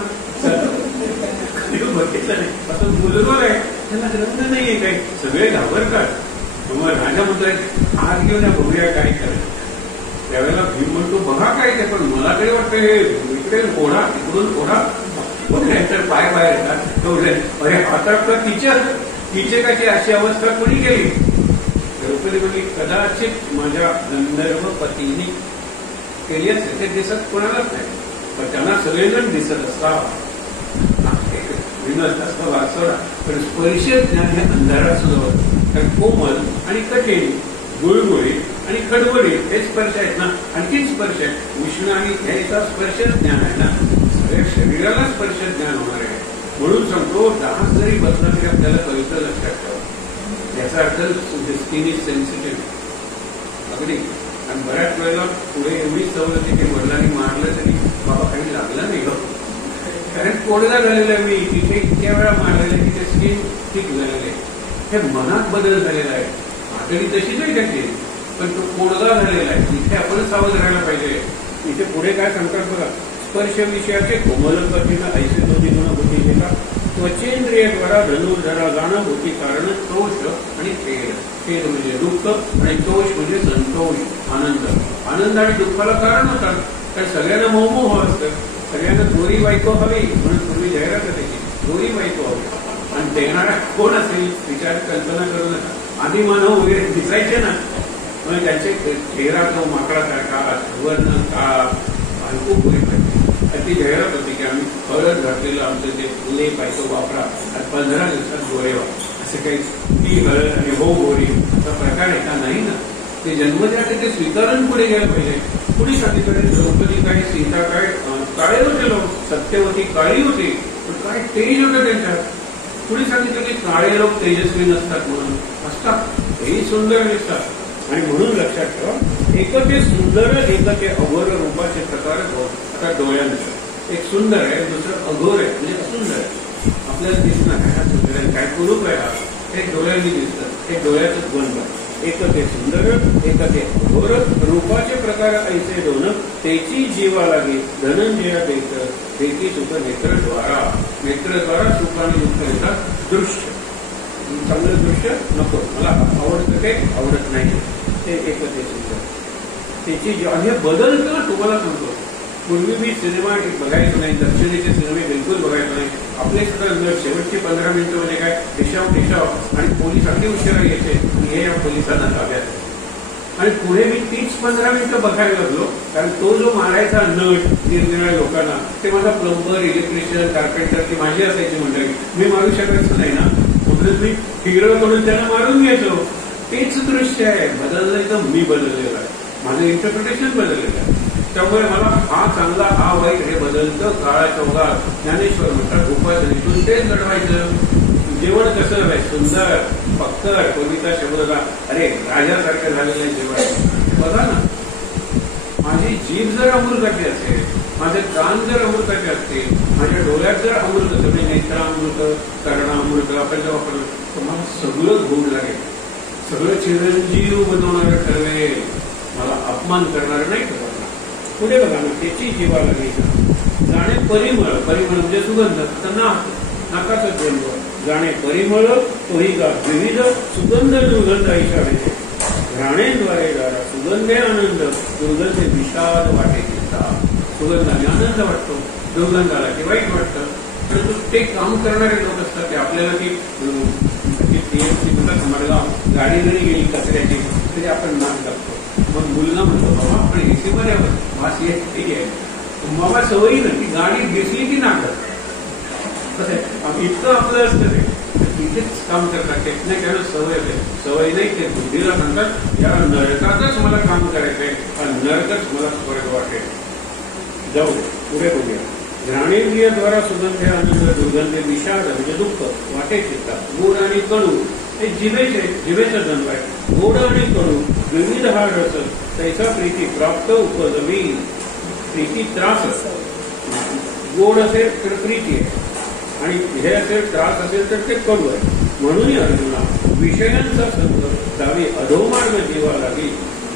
बघितलं नाही. असं मुलगा आहे, त्यांना ग्रंथ नाहीये काही, सगळे घाबरतात. मग राजा म्हणतोय आग घेऊन या बघूया काय करायचं. त्यावेळेला भीम म्हणतो बघा काय ते, पण मला तरी वाटतं हे इकडे ओढा इकडून ओढा तर पाय बाहेर येतात. अरे हातात तर किचकाची अशी अवस्था कोणी केली. द्रौपदी म्हणजे कदाचित माझ्या गंधर्व पतीने केली असेल, ते दिसत कोणालाच नाही, पण त्यांना सगळेजण दिसत असतात. विनोद असता वाचवला, पण स्पर्श ज्ञान हे अंधारात सुद्धा होतं. कारण कोमल आणि कठीण, गुळगुळीत आणि खडबडीत हे स्पर्श आहेत ना, आणखीन स्पर्श आहे. उष्ण आणि ह्याचा स्पर्श ज्ञान आहे ना, सगळ्या शरीराला स्पर्श ज्ञान होणार आहे. म्हणून सांगतो, डास जरी बसला तरी आपल्याला कळतं, लक्षात ठेवा. याचा अर्थ स्किन इज सेन्सिटिव्ह अगदी. आणि बऱ्याच वेळेला पुढे एवढी सवय होती की वडिलांनी मारलं तरी बाबा काही लागलं नाही ग, कारण कोडगा झालेला आहे. मी तिथे इतक्या वेळा मारलेलं आहे की ते स्किन ठीक झालेलं आहे. हे मनात बदल झालेला आहे. आतडी तशीच आहे त्याची, पण तो कोडगा झालेला आहे. इथे आपण सावध राहायला पाहिजे. इथे पुढे काय सांगतात बघा, स्पर्श विषयाचे कोमल कठीण ऐसे दोन्ही गुण होती का त्वचेंद्रियद्वारा धनुर्धरा जाणं होती कारण तोष आणि खेळ. खेळ म्हणजे दुःख आणि तोष म्हणजे संतोष, आनंद. आनंद आणि दुःखाला कारण होतात, कारण सगळ्यांना मोहमोह असतं. सगळ्यांना दोरी बायको हवी, म्हणून पूर्वी जाहिरात त्याची दोरी बायको हवी. आणि देणारा कोण असेल विचार कल्पना करू नका. आधी मानव वगैरे दिसायचे ना, मग त्यांचे चेहरा तो माकडासारखा, वर्ण का खूप पुरी पाहिजे. ती जाहिरात होती की आम्ही हळद घातलेलं आमचं जे फुले पाहिजे वापरा आणि 15 दिवसात गोरे व्हा. असे काही ती हळद आणि हो गोरी असा प्रकार आहे का? नाही ना. ते जन्मजात ते स्वीकारून पुढे गेलं पाहिजे. कुणी सांगितलं द्रौपदी काय, सीता काय, काळे होते लोक. सत्यवती काळी होती, पण काय तेज होतं त्यांच्यात. कुणी सांगितलं की काळे लोक तेजस्वी नसतात म्हणून? असतात, हेही सुंदर दिसतात. आणि म्हणून लक्षात ठेवा, एक ते सुंदर, एक ते अघोर रूपाचे प्रकार. आता डोळ्यांचं एक सुंदर आहे, दुसरं अघोर आहे म्हणजे असुंदर आहे. आपल्याला दिसणार काय सुंदर आहे, काय कुरूप आहे हा, एक डोळ्यांनी दिसतं. एक डोळ्याचं द्वंद्व. एक ते सुंदर, एक ते अघोर रूपाचे प्रकार ऐसे दोन, त्याची जीवा लागे धनंजया देत देखी सुख नेत्रद्वारा. नेत्रद्वारा सुख आणि दुःख येतात. दृश्य चांगलं दृश्य नको, मला आवडतं ते आवडत नाही, ते एक ते सुंदर. त्याची हे बदलतं. तुम्हाला सांगतो, पूर्वी मी सिनेमा बघायचो नाही, दर्शनीचे सिनेमे बिलकुल बघायचो नाही. आपले सुद्धा शेवटची 15 मिनिटं म्हणजे काय, दिशाव आणि पोलीस अगदी उशिरा यायचे आणि हे या पोलिसांना ताब्यात. आणि पुढे मी 30-15 मिनिटं बघायला लागलो, कारण तो जो मारायचा नट निरनिराळ्या लोकांना, ते माझा प्लंबर, इलेक्ट्रिशियन, कार्पेंटर ती माझी असायची मंडळी. मी मारू शकायचं नाही ना, म्हणून मी हिरो करून त्यांना मारून घ्यायचो. तेच दृश्य आहे. बदललंय तर मी बदललेलं आहे, माझं इंटरप्रिटेशन बदललेलं आहे. त्यामुळे मला हा चांगला हा वाईट हे बदलतं काळाच्या ओघात. ज्ञानेश्वर म्हणतात उपासनेतून तेच घडवायचं. जेवण कसं आहे, सुंदर, पक्कड, कविता शब्दला अरे राजासारखं झालेलं जेवण बघा ना. माझी जीभ जर अमृताची असेल, माझे कान जर अमृताचे असतील, माझ्या डोळ्यात जर अमृत असेल, म्हणजे नेत्रामृत, कर्णामृत आपण जर वापरलं तर मला सगळं गोड लागेल. सगळं चिरंजीव बनवणारं ठरवेल, मला अपमान करणारं नाही ठरवणार. पुढे बघा ना, त्याची जीवा लागेल जाणे परिमळ. परिमळ म्हणजे सुगंध. तर नाकाचं द्वंद्व. जाणे परिमळ तोही का विविध सुगंध दुर्गंध ऐशावे. घ्राणेद्वारे दारा सुगंधे आनंद, दुर्गंधे विषाद वाटे चिंता. सुगंधाने आनंद वाटतो, दुर्गंधाला की वाईट वाटतं. परंतु ते काम करणारे लोक असतात ते आपल्याला की मडगाव गाडी जरी गेली कचऱ्याची तरी आपण नाक लागतो. मग मुलगा म्हणतो बाबा आपण एसी मध्ये वास येत आहे, बाबा सवयी ना की गाडी दिसली की नाकत. कसं आहे, इतकं आपलं असतं ते तिथेच काम करतात. त्याने त्याला सवय आहे. सवय नाही, ते बुद्धीला म्हणतात या नरकातच मला काम करायचंय, नरकच मला स्वर्ग वाटेल. जाऊ पुढे बघूया. घ्राणेंद्रियाद्वारा सुगंधे आनंद, दुर्गंधे विषाद म्हणजे दुःख वाटे चित्ता. गोड आणि कडू हे जिभेचा जन्म आहे. गोड आणि कडू विविध हा रस, तैसा प्रीती प्राप्त उपजवी. प्रीती त्रास गोड असेल तर प्रीती आहे, आणि हे असेल त्रास असेल तर ते कडू आहे. म्हणून अर्जुना, विषयांचा संग दावी अधोमार्ग जीवा लागी.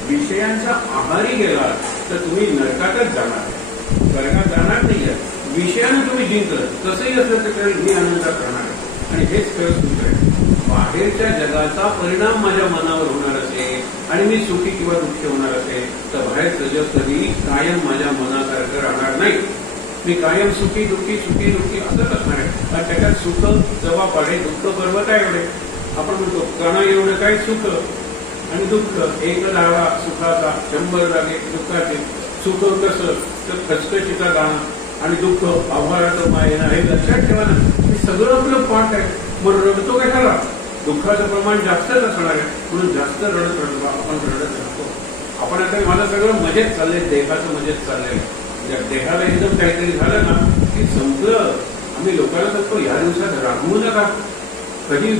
विषयांचा आहारी गेला तर तुम्ही नरकातच जाणार, स्वर्गात जाणार नाही. विषयानं तुम्ही जिंकलं कसंही असलं तर मी आनंदात राहणार आहे. आणि हेच खरं सूत्र आहे. बाहेरच्या जगाचा परिणाम माझ्या मनावर होणार असेल आणि मी सुखी किंवा दुःखी होणार असेल तर बाहेरचं जग कधी कायम माझ्या मनासारखं राहणार नाही. मी कायम सुखी दुःखी असंच असणार आहे. आणि त्याच्यात सुख जवा पाडे, दुःख पर्वत आहे एवढे. आपण म्हणतो कणा एवढं काय सुख आणि दुःख, एक लावा सुखाचा 100 लागे दुःखाचे. सुख कसं तर खसखशीचा गाणं आणि दुःख आभाळाचं मायना. हे लक्षात ठेवा ना, हे सगळं आपलं पाठ आहे. मग रडतो कशाला? दुःखाचं प्रमाण जास्तच असणार आहे, म्हणून जास्त रडत आपण रडत राहतो. आपण आता माझं सगळं मजेत चाललंय, देहाचं मजेत चाललंय. देहाला एकदम काहीतरी झालं ना की संपलं. आम्ही लोकांना सांगतो या दिवसात राहू नका. कधी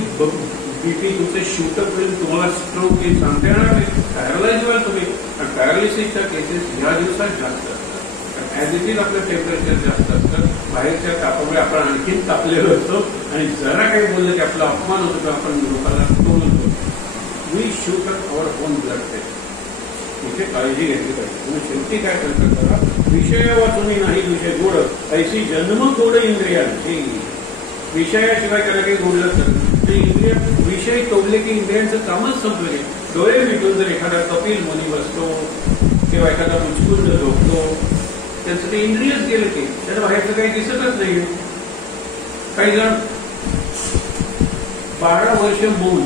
बीपी तुमचे शूटअप होईल, तुम्हाला स्ट्रोक येईल, सांगता येणार नाही. पॅरालाइज व्हाल तुम्ही. आणि पॅरालिसिसच्या केसेस या दिवसात जास्त असतात. ऍज इट इज आपलं टेम्परेचर जास्त असतं. बाहेरच्या तापामुळे आपण आणखीन तापलेलो असतो आणि जरा काही बोललं की आपला अपमान होतो, तर आपण लोकांना टोलतो. We shoot up our own blood test. इथे काळजी घेतली पाहिजे. तुम्ही शेवटी काय करता करा, विषय वाचून नाही विषय गोड ऐशी जन्म गोड इंद्रियांची. विषयाशिवाय त्याला काही गोडलंच नाही. ते इंद्रिय विषय तोडले की इंद्रियांचं कामच संपले. डोळे मिटून जर एखादा कपिल मुनी बसतो किंवा एखादा मुचकुंद झोपतो, त्यांचं ते इंद्रियच गेलं की त्याला बाहेरचं काही दिसतच नाही. काही जण 12 वर्ष मौन,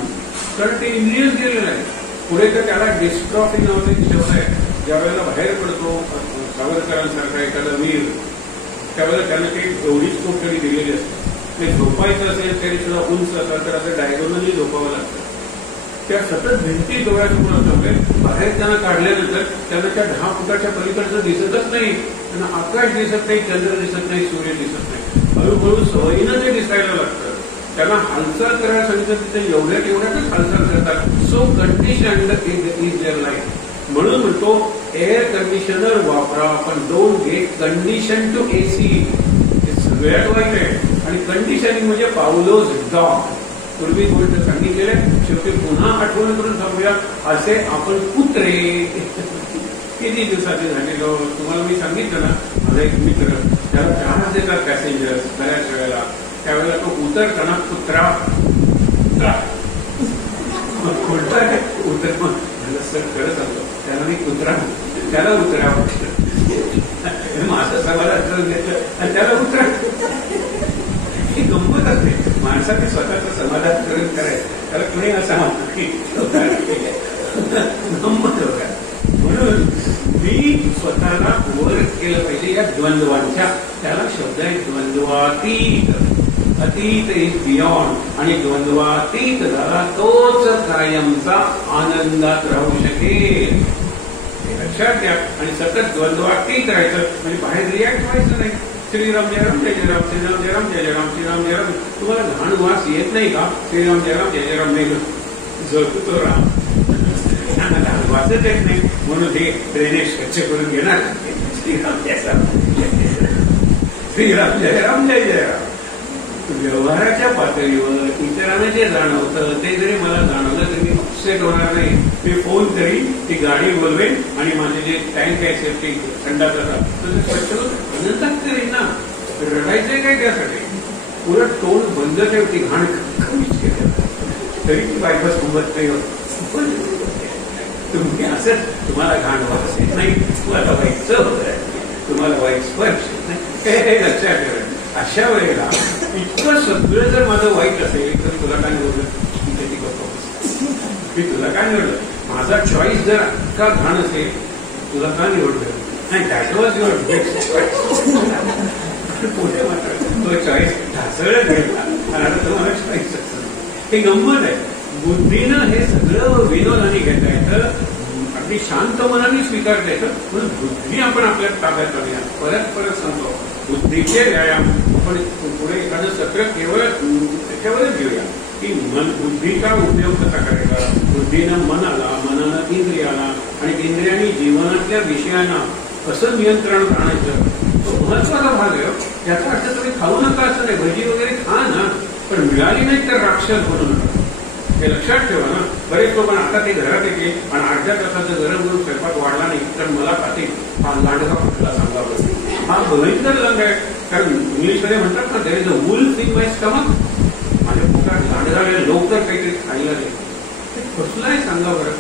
कारण ते इंद्रियच गेलेलं आहे. पुढे तर त्याला डिस्ट्रॉफी नावाचं एक शब्द आहे. ज्या वेळेला बाहेर पडतो सावरकरांसारखा एखादा वीर, त्यावेळेला त्यानं काही एवढीच कोठडी दिलेली असते. ते झोपायचं असेल तरी सुद्धा उंच असेल तर आता डायगोनली झोपावं लागतं. त्या सतत भिंती डोळ्यासमोर असल्यामुळे बाहेर त्यांना काढल्यानंतर त्यांना त्या 10 फुटाच्या पलीकडचं दिसतच नाही. त्यांना आकाश दिसत नाही, चंद्र दिसत नाही, सूर्य दिसत नाही. हळूहळू सवयीनं ते दिसायला लागतं. त्यांना हालचाल करायला सांगितलं तिथे एवढ्यातच हालचाल करतात. So conditioned is their life. म्हणून म्हणतो एअर कंडिशनर वापरा, पण don't get condition to AC. हे सगळ्यात वाईट आहे. आणि कंडिशनिंग म्हणजे पावलोज डॉग. पूर्वी गोष्ट सांगितलेले, शेवटी पुन्हा आठवण करून सांगूया. असे आपण कुत्रे किती दिवसाचे झालेलो. तुम्हाला मी सांगितलं ना, माझा एक मित्र, त्याला त्रास देतात पॅसेंजर्स बऱ्याच वेळेला. त्यावेळेला तो उतरताना कुत्रा उतर मग सर खरं सांगतो त्याला मी कुत्रा, त्याला उतरा माझं समाधान घेतलं आणि त्याला उतरा. ही गंमत असते. माणसाने स्वतःचं समाधान करायचं, त्याला कुणी असं म्हणतो की गंमत होता. म्हणून मी स्वतःला वर केलं पाहिजे या द्वंद्वांच्या. त्याला शब्द आहे द्वंद्वातीत. अतीत इज बियॉन्ड. आणि द्वंद्वातीत झाला तोच कायमचा आनंदात राहू शकेल. हे लक्षात घ्या. आणि सतत द्वंद्वातीत राहायचं म्हणजे बाहेर रिॲक्ट व्हायचं नाही. श्रीराम जय राम, जय जय राम, श्रीराम जय राम, जय जय राम, श्रीराम जय राम. तुम्हाला घाण वास येत नाही का? श्रीराम जय राम, जय जय राम नाही जळतो राम, वाचत येत नाही म्हणून हे ड्रेनेज स्वच्छ करून घेणार. श्रीराम जय राम, श्रीराम जय राम, जय जय राम. व्यवहाराच्या पातळीवर इतरांना जे जाणवतं ते जरी मला जाणवलं तरी मी अपसेट होणार नाही. मी फोन करीन, ती गाडी बोलवेन आणि माझे जे टँक आहे सेफ्टी थंडाचा स्वच्छ अनंतात करीन ना. रडायचंय काय त्यासाठी? पुरं तोंड बंद ठेव, ती घाण कमीच केलं तरी ती बायको सोबत नाही होत. तुम्ही असंच तुम्हाला घाण वास येत नाही, तुम्हाला वाईटचं होत आहे, तुम्हाला वाईट स्पर्श नाही, हे लक्षात ठेवा. अशा वेळेला इतकं सगळं जर माझं वाईट असेल तर तुला काय निवडलं? ती गप्पा मी तुला काय निवडलं? माझा चॉईस जर इतका घाण असेल तुला का निवडलं? नाही, that was your best choice. पुढे मात्र तो चॉईस ढासळत घेतला आणि आता तुम्हाला चॉईस असतं. हे गंमत आहे. बुद्धीनं हे सगळं विनोदाने घेता येतं, अगदी शांत मनाने स्वीकारता येतं. म्हणून बुद्धी आपण आपल्या ताब्यात आणूया. परत सांगतो, बुद्धीचे व्यायाम आपण पुढे एखादं सत्र केवळ त्याच्यावरच घेऊया की बुद्धीचा उपयोग कसा करायचा. बुद्धीनं मनाला, मनानं इंद्रियाला आणि इंद्रियांनी जीवनातल्या विषयांना कसं नियंत्रण आणायचं, तो महत्वाचा भाग आहे. याचा अर्थ तुम्ही खाऊ नका असं नाही, भजी वगैरे खा ना, पण मिळाली नाही तर राक्षस बनू नका. हे लक्षात ठेवा ना. बरेच लोक आता ते घरात येते आणि अर्ध्या तासाचं गरम करून स्वयंपाक वाढला नाही तर मला खाते हा लांडगा कुठला सांगा बरं. हा भयंकर लांड आहे. कारण इंग्लिशमध्ये म्हणतात ना, there is a wolf in my stomach. माझ्या पोटात लांडगा लवकर काहीतरी खायला नाही. ते कसलं आहे सांगा बरं.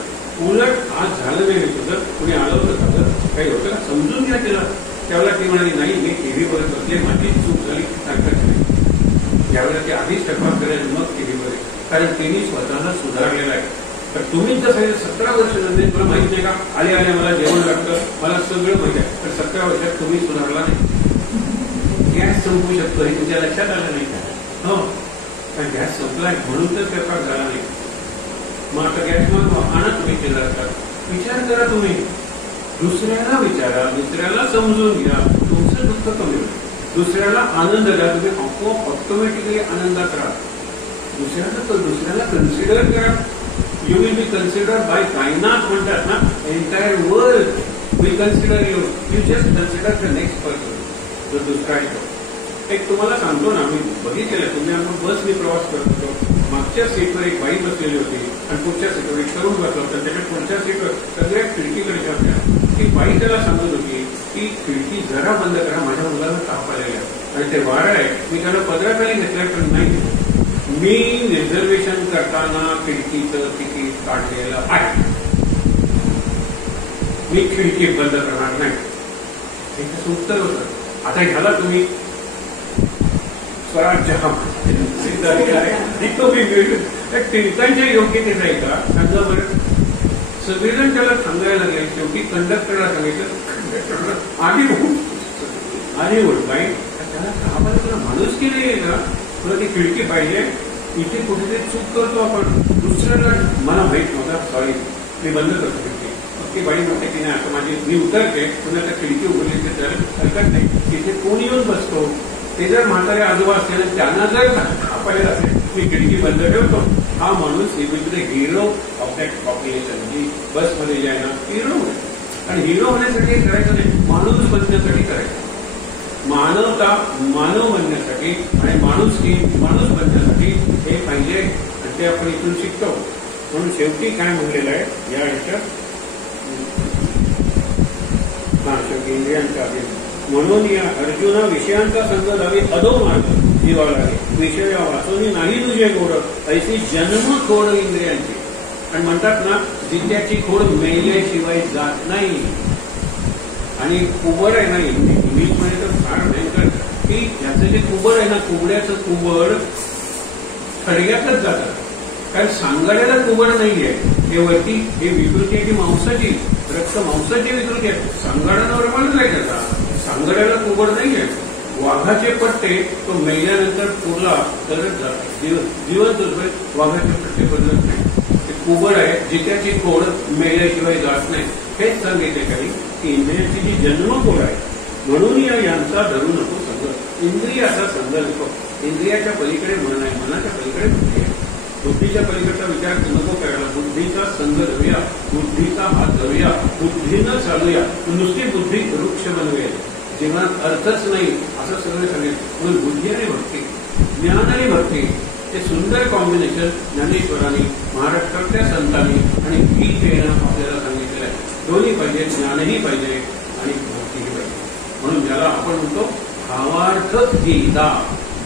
उलट आज झालं नाही तुझं, कुणी आलं होतं झालं काही होतं का समजून घ्या तिला. त्यावेळेला ती म्हणाली नाही मी टीव्ही बघत बसले, माझी चूक झाली, हरकत नाही. यावेळेला ती आधीच स्वयंपाक करेल मग टीव्ही बघेल, कारण तिने स्वतःला सुधारलेलं आहे. तर तुम्हीच जर 17 वर्ष झाले तुला माहित नाही का, आले आले मला जेवण लागतं, मला सगळं माहिती आहे, तर 17 वर्षात तुम्ही सुधारला नाही. गॅस संपू शकतो हे तुमच्या लक्षात आलं नाही का? हो, कारण गॅस संपलाय म्हणून तर स्वयंपाक झाला नाही. मग आता गॅस मग आणा तुम्ही केला असतात. विचार करा तुम्ही, दुसऱ्याला विचारा, दुसऱ्याला समजून घ्या, तुमचं दुःख कमी होईल. दुसऱ्याला आनंद द्या, तुम्ही आपोआप ऑटोमॅटिकली आनंदात राहा. दुसऱ्याला कन्सिडर करा. You will be consider by कायनात म्हणतात ना, entire world will consider you. You just consider the next person, जो दुसरा आहे. एक तुम्हाला सांगतो ना, मी बघितलेलं, तुम्ही आपण बसने प्रवास करत होतो, मागच्या सीटवर एक बाई बसलेली होती आणि पुढच्या सीटवर एक तरुण बसला होता. त्याच्या पुढच्या सीटवर सगळ्या खिडकीकडे होत्या. ती बाई त्याला सांगत होती की खिडकी जरा बंद करा, माझ्या मुलाला ताप आलेला आणि ते वारं आहे. मी त्याला पदराखाली घेतलं पण नाही. मी रिझर्वेशन करताना खिडकीचं तिकीट काढलेलं आहे, मी खिडकी बंद करणार नाही. हे त्याचं उत्तर होतं. आता ह्याला तुम्ही स्वराज्य टिळकांच्या योग्यतेचा आहे का सांगा बरं. सगळेजण त्याला सांगायला लागले. शेवटी कंडक्टरला सांगितलं, कंडक्टर आधी ओढ बाई त्याला का तुला माणूस की नाही का, तुला ती खिडकी पाहिजे, इथे कुठेतरी चूक करतो आपण. दुसऱ्याला मला माहित नव्हता, सॉरी मी बंद करतो खिडकी. ती बाई म्हणते की नाही आता माझी मी उतरते, पुन्हा त्या खिडकी उघडली तर हरकत नाही. तिथे कोण येऊन बसतो, ते जर म्हातारे आजोबा असतील त्यांना जर आपल्याला असेल मी खिडकी बंद ठेवतो. हा माणूस हिरो ऑफ दॅट पॉप्युलेशन, जी बसमध्ये जे आहे ना हिरो होईल. आणि हिरो होण्यासाठी करायचं नाही, माणूस बनण्यासाठी करायचं. मानवता मानव बनण्यासाठी आणि माणूस बनण्यासाठी हे पाहिजे आणि ते आपण इथून शिकतो. म्हणून शेवटी काय म्हणलेलं आहे या ह्याच्यात, शेवटी इंद्रियांचा अधीन. म्हणून या अर्जुना विषयांचा संग लावे अधो मार्ग जीवा लागे, विषया वाचून नाही तुझे गोड, ऐसी जन्म खोड इंद्रियांची. आणि म्हणतात ना, जित्याची खोड मेल्याशिवाय जात नाही. आणि कुबड आहे ना, इंग्लिशमध्ये तर फार भयंकर की याचं जे कुबड आहे ना, कुबड्याचं कुबड थडग्यातच जातं. कारण सांगाड्याला कुबड नाहीये, हे वरती हे विकृती आहे ती मांसाची, रक्त मांसाची विकृती आहे. सांगाडा नॉर्मल नाही त्याचा, सांगाड्याला कुबड नाहीये. वाघाचे पट्टे तो मेल्यानंतर पुरला तरच जाते, जिवंत वाघाचे पट्टे बदलत नाही. ते कुबड आहे, जित्याची खोड मेल्याशिवाय जात नाही. हेच सांगितले काही की इंद्रियाची जी जन्मखोड आहे. म्हणून यांचा धरू नको संग, इंद्रियाचा संग नको. इंद्रियाच्या पलीकडे मन आहे, मनाच्या पलीकडे बुद्धी आहे. बुद्धीच्या पलीकडचा विचार नको करायला. बुद्धीचा संग धरूया, बुद्धीचा हात धरूया, बुद्धीनं चालूया. नुसती बुद्धी वृक्ष बनवेल, जीवनात अर्थच नाही असं सगळं सांगेल. म्हणून बुद्धी आणि भक्ती, ज्ञान आणि भक्ती हे सुंदर कॉम्बिनेशन ज्ञानेश्वरांनी, महाराष्ट्रातल्या संतांनी आणि गीतेनं आपल्याला सांगितलेलं आहे. दोन्ही पाहिजे, ज्ञानही पाहिजे आणि भक्तीही पाहिजे. म्हणून ज्याला आपण म्हणतो भावार्थ गीता.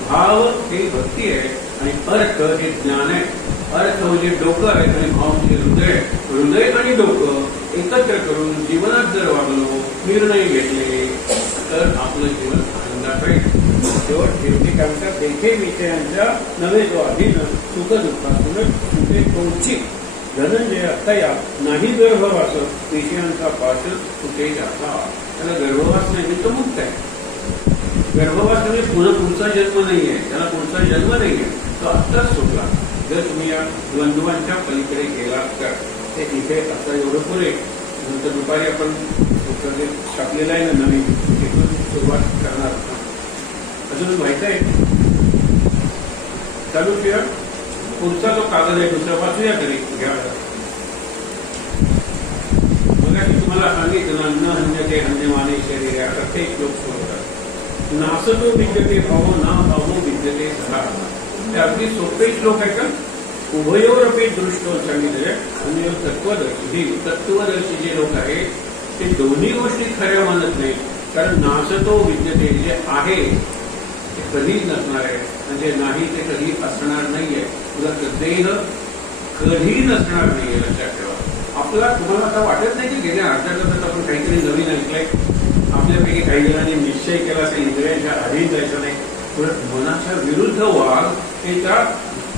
भाव हे भक्ती आहे आणि अर्थ हे ज्ञान आहे. अर्थ म्हणजे डोकं आहे आणि भाव म्हणजे हृदय. हृदय आणि डोकं एकत्र करून जीवनात जर वागलो, निर्णय घेतले तर आपलं जीवन आनंदात राहील. शेवटी काय म्हणतात, देखे विषयांच्या नव्हे तो अधीन, सुख दुःखातून सुखे कौचिक. धनंजय तया नाही गर्भवास, विषयांचा पाश सुखे जाता. त्याला गर्भवास नाही, तो मुक्त आहे. गर्भवास म्हणजे पुढचा जन्म नाहीये, त्याला पुढचा जन्म नाहीये, तो आत्ताच सुटला. जर तुम्ही या द्वंद्वांच्या पलीकडे गेलात तर ते इथे आता एवढं पुरे. नंतर दुपारी आपण छापलेलं आहे ना नवीन, तिथून सुरुवात करणार. अजून व्हायचं आहे चालू ठेवा. पुढचा जो कागद आहे दुसरा वाचूया तरी घ्या. बघा की तुम्हाला सांगितलं ना, न हन्यते हन्यमाने शरीर, आता ते एक लोक होतात. नासतो विद्यते भावो ना भावो विद्यते सदा. हे अगदी सोपे श्लोक आहे का? उभयोरपी दृष्टो सांगितले. आणि तत्वदर्शी जे लोक आहेत ते दोन्ही गोष्टी खऱ्या मानत नाही. कारण नासतो विद्यते जे आहे ते कधीच नसणार आहे, म्हणजे नाही ते कधी असणार नाहीये. तुला देह कधी नसणार नाहीये, लक्षात ठेवा. आपला तुम्हाला आता वाटत नाही की गेल्या अर्ध्या तासात आपण काहीतरी नवीन ऐकलंय. आपल्यापैकी काही जणांनी निश्चय केला असेल इंद्रियांच्या अधीन जायचं नाही, परत मनाच्या विरुद्ध वाघ. हे त्या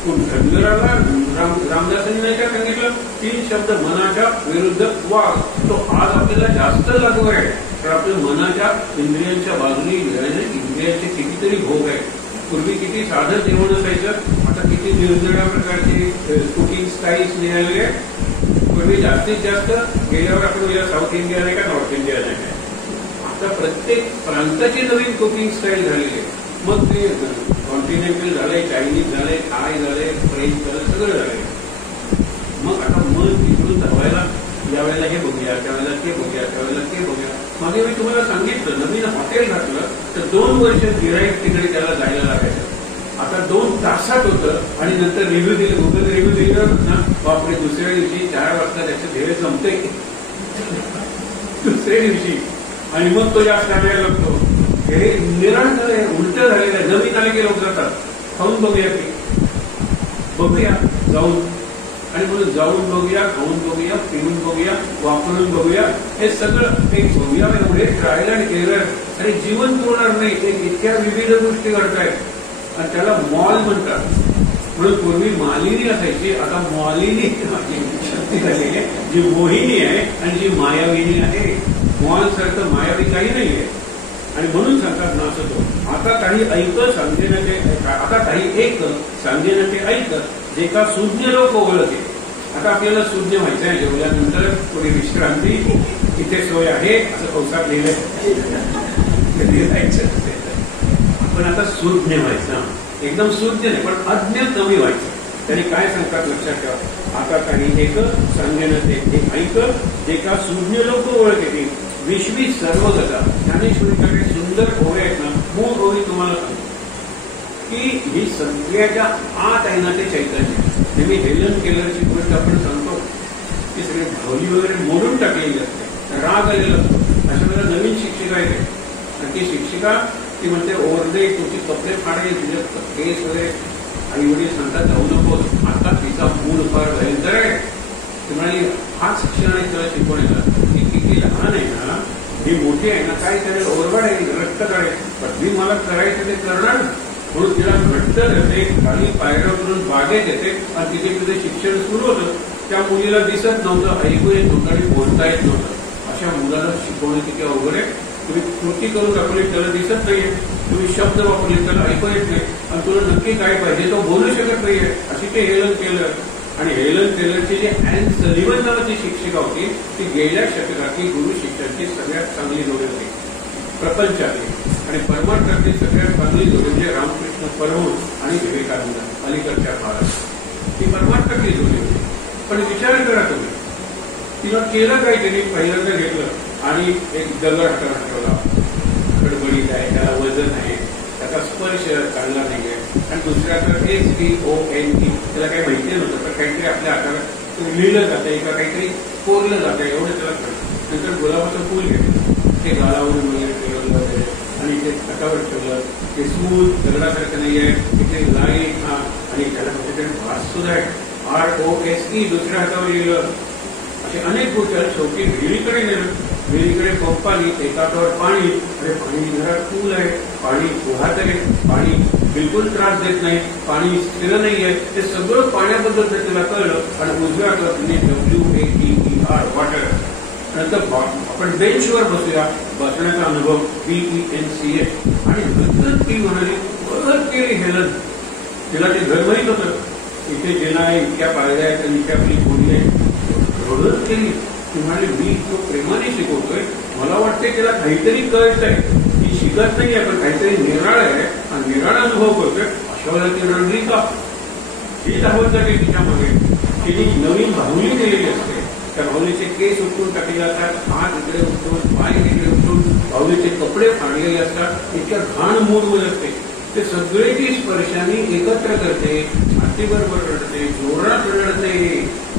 धनगराला रामदासांनी नाही का सांगितलं? 3 शब्द मनाच्या विरुद्ध वाघ. तो आज आपल्याला जास्त लागू आहे. तर आपल्या मनाच्या इंद्रियांच्या बाजूने इंद्रियांचे कितीतरी भोग आहेत. पूर्वी किती साधं जेवण असायचं, आता किती निरनिराळ्या प्रकारचे कुकिंग स्टाईल्स निघालेले आहेत. पूर्वी जास्तीत जास्त गेल्यावर आपण या साऊथ इंडिया नाही का नॉर्थ इंडिया नाही काय, आता प्रत्येक प्रांताची नवीन कुकिंग स्टाईल झालेली आहे. मग ते कॉन्टिनेंटल झालंय, चायनीज झालंय, थाय झालंय, फ्रेंच झालं, सगळं झालंय. मग आता मन तिकडून धावायला, या वेळेला हे बघूया, त्यावेळेला ते बघूया, त्यावेळेला ते बघूया. मागे मी तुम्हाला सांगितलं नवीन हॉटेल घातलं तर 2 वर्ष गिराईक तिकडे त्याला जायला लागायचं. आता 2 तासात होतं आणि नंतर रिव्ह्यू दिले, गुगल रिव्ह्यू दिलं ना, बापरे दुसऱ्या दिवशी 4 वाजता त्याचं ध्येय संपते दुसऱ्या दिवशी, आणि मग तो जास्त आणायला लागतो. हे निराळ झालंय, उलट झालेलं आहे. नवीन आले की लोक जातात, खाऊन बघूया की बघूया जाऊन, आणि म्हणून जाऊन बघूया, खाऊन बघूया, पिऊन बघूया, वापरून बघूया, हे सगळं ते बघूया. एवढे ट्रायल अँड एरर, आणि जीवन पुरणार नाही. ते इतक्या विविध गोष्टी करतायत आणि त्याला मॉल म्हणतात. म्हणून पूर्वी मालिनी असायची, आता मॉलिनी शक्ती झालेली आहे, जी मोहिनी आहे आणि जी मायाविनी आहे. मॉल सारखं मायावी काही नाहीये. आणि म्हणून सांगतात नाचतो. आता काही ऐक सांगेनाचे, आता काही एक सांगेनाचे ऐक, जे का सुज्ञ लोक ओळखे. आता आपल्याला सुज्ञ व्हायचं आहे. जेवल्यानंतर थोडी विश्रांती, इथे सोय आहे असं कौसात लिहिलंय. पण आता सुज्ञ व्हायचं, एकदम सुज्ञ नाही पण अज्ञ कमी व्हायचं. त्यांनी काय सांगतात लक्षात ठेवा. आता काही एक सांगेनाचे ऐक, जे का सुज्ञ लोक ओळखे. 20वी सर्वगता ज्ञानेश्वरीकडे सुंदर ओव्या आहेत ना, मूळ ओवी तुम्हाला सांगतो की ही सगळ्याच्या आत आहे ना ते चैतन्य. नेहमी हेलन केलरची गोष्ट आपण सांगतो की सगळे ढोली वगैरे मोडून टाकलेली असते, राग आलेला असतो. अशा वेळेला नवीन शिक्षिका येते आणि ती शिक्षिका ती म्हणते ओरडे, तुझे कपडे फाडे, तुझे केस वगैरे. आई वडील सांगतात जाऊ नकोस, आता तिचा मूड फार भयंकर आहे. ती म्हणाली हाच शिक्षण आहे तुला शिकवण्याचा. ती किती लहान आहे ना, ही मोठी आहे ना, काय करेल, ओरबड आहे, रक्त काढेल, पण मी मला करायचं ते करणार. म्हणून तिला घट्ट धरते, खाली पायऱ्या करून बागेत येते आणि तिथे तिथे शिक्षण सुरू होतं. त्या मुलीला दिसत नव्हतं, ऐकू येत नव्हतं आणि बोलता येत नव्हतं. अशा मुलाला शिकवणं किती अवघड आहे. तुम्ही कृती करून दाखवली त्याला दिसत नाहीये, तुम्ही शब्द वापरले त्याला ऐकू येत नाही, आणि तुला नक्की काय पाहिजे तो बोलू शकत नाहीये. अशी ते हेलन केलर. आणि हेलन केलरची जी ॲन सलिव्हन नावाची शिक्षिका होती, ती गेल्या शतकातली गुरु शिक्षणाची सगळ्यात चांगली जोडी होती प्रपंचातली. आणि परमार्थातली सगळ्यात चांगली जोडी म्हणजे रामकृष्ण परमहंस आणि विवेकानंद अलीकडच्या काळात. ती परमार्थातली जोडी होती. पण विचार करा तुम्ही, तिला केलं काय? त्यांनी पहिल्यांदा घेतलं आणि एक दगड हाताला ठेवला, गडबडीत आहे, त्याला वजन आहे, त्याचा स्पर्श चांगला नाहीये. आणि दुसऱ्याचं STONE, त्याला काही माहिती नव्हतं, तर काहीतरी आपल्या हाताला लिहिलं जातं का काहीतरी कोरलं जातं एवढं त्याला कळतं. नंतर गुलाबाचं फूल घेतलं, ते गालावरून वगैरे ठेवलं वगैरे आणि ते हातावर ठेवलं. ते स्मूथ दगडासारखं नाही आहे, तिथे लाईट हा, आणि त्याला कुठेतरी भास सुद्धा आहे, ROSE दुसऱ्या हातावर लिहिलं. असे अनेक गोष्टी. शेवटी विहिरीकडे नेलं, विहिरीकडे पंप आली, एका हातावर पाणी, अरे पाणी घरात पूल आहे, पाणी वाहत आहे, पाणी बिलकुल त्रास देत नाही, पाणी स्थिर नाही आहे, ते सगळं पाण्याबद्दल त्याला कळलं. आणि उजव्या हातावर WATER वॉटर. नंतर आपण बेंचवर बसूया, बसण्याचा अनुभव BENCH. आणि नंतर ती म्हणाली परत केली हेलन. तिला ते घर माहीत होतं, इथे जेना आहे, इतक्या पायऱ्या आहेत आणि इतक्या आपली खोली आहे. रडत केली. ती म्हणाली मी तो प्रेमाने शिकवतोय, मला वाटते तिला काहीतरी कळतंय, ती शिकत नाहीये पण काहीतरी निराळ आहे आणि निराळ अनुभव करतोय. अशा वेळेला ती रडली का? ही धावत जाते तिच्या मागे. तिने नवीन भावली दिलेली असते. त्या भावलीचे केस उठून टाकले जातात, हात इकडे उठून, पाय इकडे उठून, भाऊचे कपडे फाडलेले असतात, इतक्या घाण मूडवर असते, ते सगळे ती स्पर्शाने एकत्र करते, छातीबरोबर रडते, जोरात रडते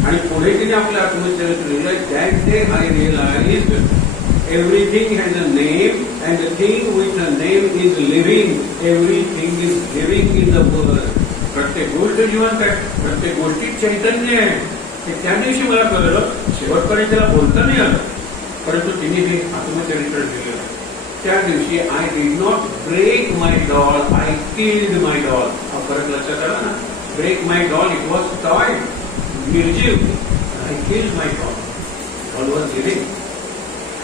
आणि पुढे तिने आपल्या आत्मचरित्र लिहिलं, that day I realised everything has a name and the thing with a name is living, everything is living in the world. प्रत्येक गोष्ट जिवंत आहे, प्रत्येक गोष्टीत चैतन्य आहे. हे त्या दिवशी मला कळलं. शेवटपर्यंत त्याला बोलता नाही आलं, परंतु तिने हे आत्मचरित्र लिहिलं. त्या दिवशी I did not break my doll, I killed my doll. हा फरक लक्षात आला ना. Break my doll, it was toy, निर्जीव. I killed my doll, doll was living.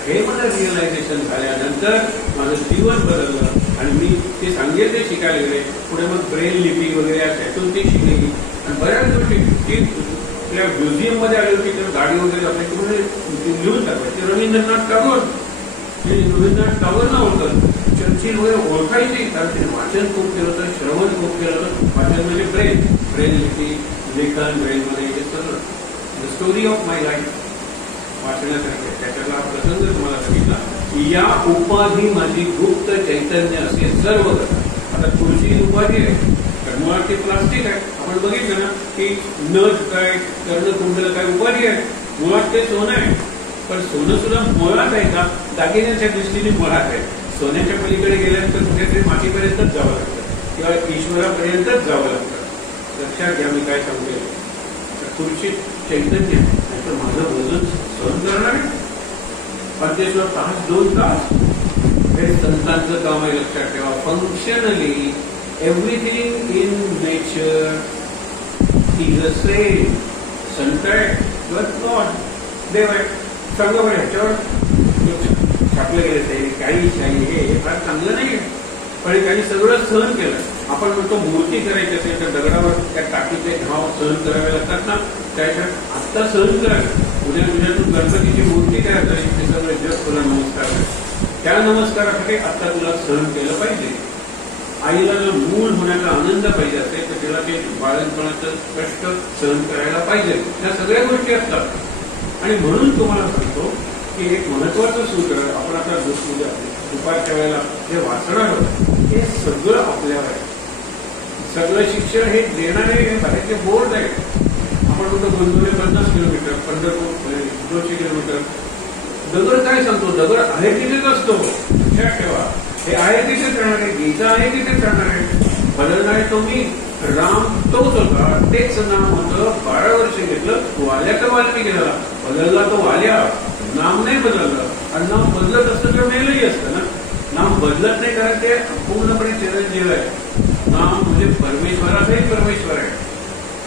हे मला रिअलायझेशन झाल्यानंतर माझं जीवन बदललं आणि मी ते सांगेल ते शिकायला गेले. पुढे मग ब्रेल लिपी वगैरे त्यातून ती शिकली आणि बऱ्याच गोष्टी ती आपल्या म्युझियम मध्ये आली होती. तर गाडी वगैरे असायची म्हणजे लिहून टाकायची. रवींद्रनाथ टागोर, रवींद्रनाथ टागोर ना ओळखत, चर्चिल वगैरे ओळखायची, कारण तिने वाचन खूप केलं होतं, श्रवण खूप केलं होतं. वाचन म्हणजे ब्रेल लिपी, लेखन, ब्रेलमध्ये हे सगळं. The story of my life वाचण्यासारखे. त्याच्यातला प्रसंग तुम्हाला सांगितला. या उपाधी माझी गुप्त चैतन्य असे सर्व. आता तुळशी उपाधी आहे, तर मुळात ते प्लास्टिक आहे. आपण बघितलं ना की नथ काय, कर्णकुंडल काय उपाधी आहे, मुळात ते सोनं आहे. पण सोनं सुद्धा मुळात आहे का, दागिन्याच्या दृष्टीने मुळात आहे. सोन्याच्या पलीकडे गेल्यानंतर कुठेतरी मातीपर्यंतच जावं लागतं किंवा ईश्वरापर्यंतच जावं लागतं. लक्षात घ्या मी काय सांगते. तुळशी चैतन्य नाही तर माझं वजन सहन करणार आहे. अध्यक्ष तास 2 तास हे संतांचं काम आहे. लक्षात ठेवा. Functionally everything in nature is a same. संत आहे बट नॉट देव आहे. सांगा बरं ह्याच्यावर छापलं गेलं ते काही शाही हे फार चांगलं नाही, पण त्यांनी सगळं सहन केलं. आपण म्हणतो मूर्ती करायची असेल तर दगडावर त्या टाकीचे घाव सहन करावे लागतात ना, त्याच्या आत्ता सहन करावे. उद्यातून गणपतीची मूर्ती तयार करायची, ते सगळं जग तुला नमस्कार आहे. त्या नमस्कारासाठी आत्ता तुला सहन केलं पाहिजे. आईला जर मूल होण्याचा आनंद पाहिजे असेल तर तिला ते बाळणपणाचं कष्ट सहन करायला पाहिजे. या सगळ्या गोष्टी असतात. आणि म्हणून तुम्हाला सांगतो की एक महत्वाचं सूत्र आपण आता दुपारच्या वेळेला जे वाचणार आहोत हे सगळं आपल्यावर आहे. सगळं शिक्षण हे देणारे हे बाहेरचे बोर्ड आहे. आपण म्हणतो गोंदवले 50 किलोमीटर, पंढरपूर 200 किलोमीटर. दगड काय सांगतो, दगड आहे तिथेच असतो. लक्षात ठेवा. हे आहे तिथेच राहणार आहे, गीता आहे तिथेच राहणार आहे. बदलणार तो मी, राम तोच होता, तेच नाम होतं. 12 वर्ष घेतलं, वाल्याचा वाल्मिकी झाला. बदलला तो वाल्या, नाम नाही बदललं. आणि नाम बदलत असतं तर मेलही असतं ना. नाम बदलत नाही, कारण ते पूर्णपणे चिरंजीव आहे. नाम म्हणजे परमेश्वराचाही परमेश्वर आहे.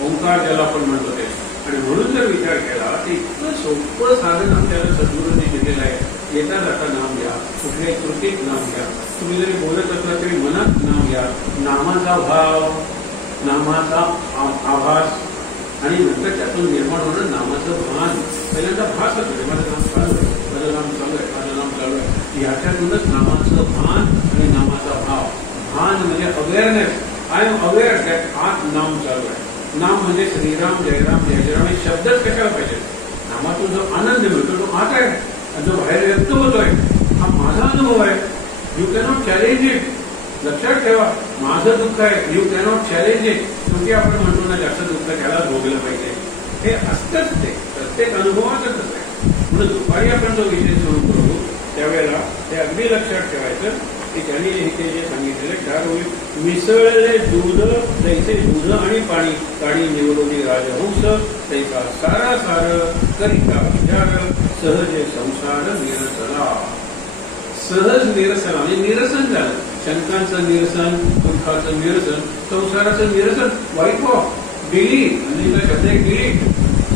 ओंकार ज्याला आपण म्हणतो ते. आणि म्हणून जर विचार केला तर इतकं सोपं साधन आपल्याला सद्गुरूंनी दिलेलं आहे. येता जाता नाम घ्या, कुठल्याही कृतीत नाम घ्या. तुम्ही जरी बोलत असला तरी मनात नाम घ्या. नामाचा भाव, नामाचा आभास आणि नंतर त्यातून निर्माण होणं नामाचं भान. पहिल्यांदा भास असतो, माझं नाम चालू आहे, माझं नाम चालू आहे, माझं नाम चालू आहे. याच्यातूनच नामाचं भान आणि नामाचा भाव. भान म्हणजे awareness. I am aware that आज नाम चालू आहे. नाम म्हणजे श्रीराम, जयराम, जय जयराम हे शब्दच कशाला पाहिजे. नामातून जो आनंद मिळतो तो आत आहे आणि जो बाहेर व्यक्त होतोय हा माझा अनुभव आहे. You cannot challenge it. लक्षात ठेवा. माझं दुःख आहे, यू कॅनॉट चॅलेंज इट. म्हणजे आपण म्हणतो ना जास्त दुःख त्याला भोगलं पाहिजे. हे असतंच ते प्रत्येक अनुभवातच आहे. म्हणून दुपारी आपण जो विषय सुरू करू त्यावेळेला ते अगदी लक्षात ठेवायचं की त्यांनी इथे जे सांगितलेलं चार होईल. मिसळले दूध तैसे दूध आणि पाणी, काळी निवडोनी राजहंस तैसा सारा सार करिता विचार सहज संसार निरसला. सहज निरसन म्हणजे निरसन झालं. शंकांचं निरसन, दुःखाचं निरसन, संसाराचं निरसन. वाईट गेली म्हणजे काय शब्द गेली,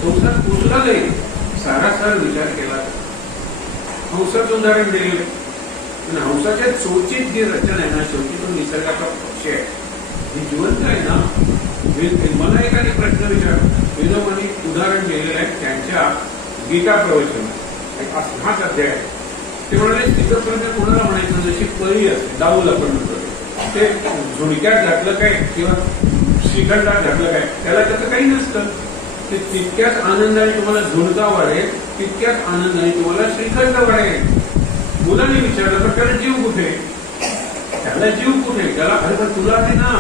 संसार पुसला जाईल. सारासार विचार केला. हंसाचं उदाहरण दिलेलं. पण हंसाच्या चोचीत जी रचना आहे ना, शेवटी तो निसर्गाचा पक्ष आहे. हे जिवंत आहे ना. मला एखादी प्रश्न विचार, विनोबांनी उदाहरण दिलेलं आहे त्यांच्या गीता प्रवचन. हाच अध्याय आहे. ते म्हणाले स्थितप्रज्ञ कोणाला म्हणायचं, जशी पळी असते, डाऊल आपण म्हणतो ते झुडक्यात घातलं काय किंवा श्रीखंडात घातलं काय, त्याला त्याचं काही नसतं. ते तितक्याच आनंदाने तुम्हाला झुणका वाढेल, तितक्याच आनंदाने तुम्हाला श्रीखंड वाढेल. मुलाने विचारलं पण त्याला जीव कुठे, त्याला जीव कुठे, त्याला अरे पण तुला आहे ना,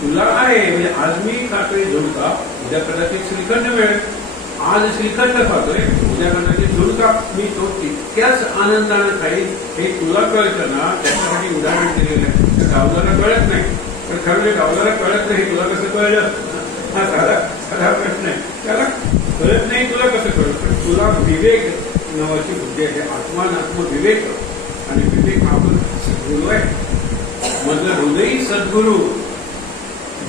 तुला आहे म्हणजे आज मी खातोय झुणका, उद्या कदाचित श्रीखंड मिळेल, आज श्रीखंड खातोय उद्या कदाचित झुणका मी तो तितक्याच आनंदानं खाईल, हे तुला कळतं ना, त्याच्यासाठी उदाहरण दिलेलं आहे. त्या गावलाला कळत नाही, पण खरं म्हणजे गावलाला कळत नाही, तुला कसं कळलं, हा साधा साधा प्रश्न आहे. त्याला कळत नाही तुला कसं कळलं, पण तुला विवेक नावाची बुद्धी आहे, आत्मविवेक, आणि विवेक हा पण सद्गुरू आहे. मधलं हृदयी सद्गुरू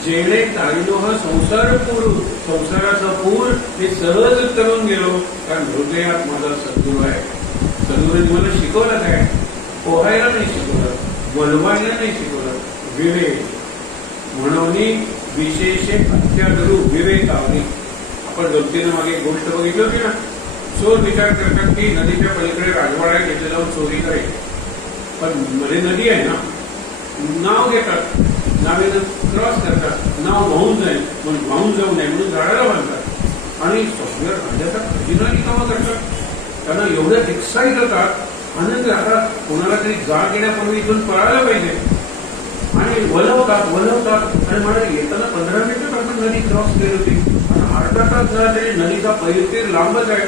जेणे तारिलो हा संसार पूर, संसाराचा पूर मी सहज करून गेलो, कारण हृदयात माझा सद्गुरू आहे. सद्गुरूने मला शिकवलं काय, पोहायला नाही शिकवलं, वलवायला नाही शिकवलं, विवेक म्हणून विशेष अत्यागरू विवेकावरी. आपण गमतीनं मागे एक गोष्ट बघितली होती ना, चोर विचार करतात की नदीच्या पलीकडे राजवाडा आहे, तिथे जाऊन चोरी करेल, पण मध्ये नदी आहे ना, नाव घेतात, नावेनं क्रॉस करतात, नाव वाहून जाईल म्हणून, वाहून जाऊ नये म्हणून झाडाला बांधतात, आणि सगळ्या राजाचा खजिना रिकामा करतात. त्यांना एवढं एक्साइट होतात, आनंद राहतात, कोणाला तरी जाग येण्यापूर्वी इथून पळायला पाहिजे, आणि वलवतात आणि मला येताना 15 मिनिटं आपण नदी क्रॉस केली होती, आणि अर्धा तास झाला तरी नदीचा पैलतीर लांबच आहे,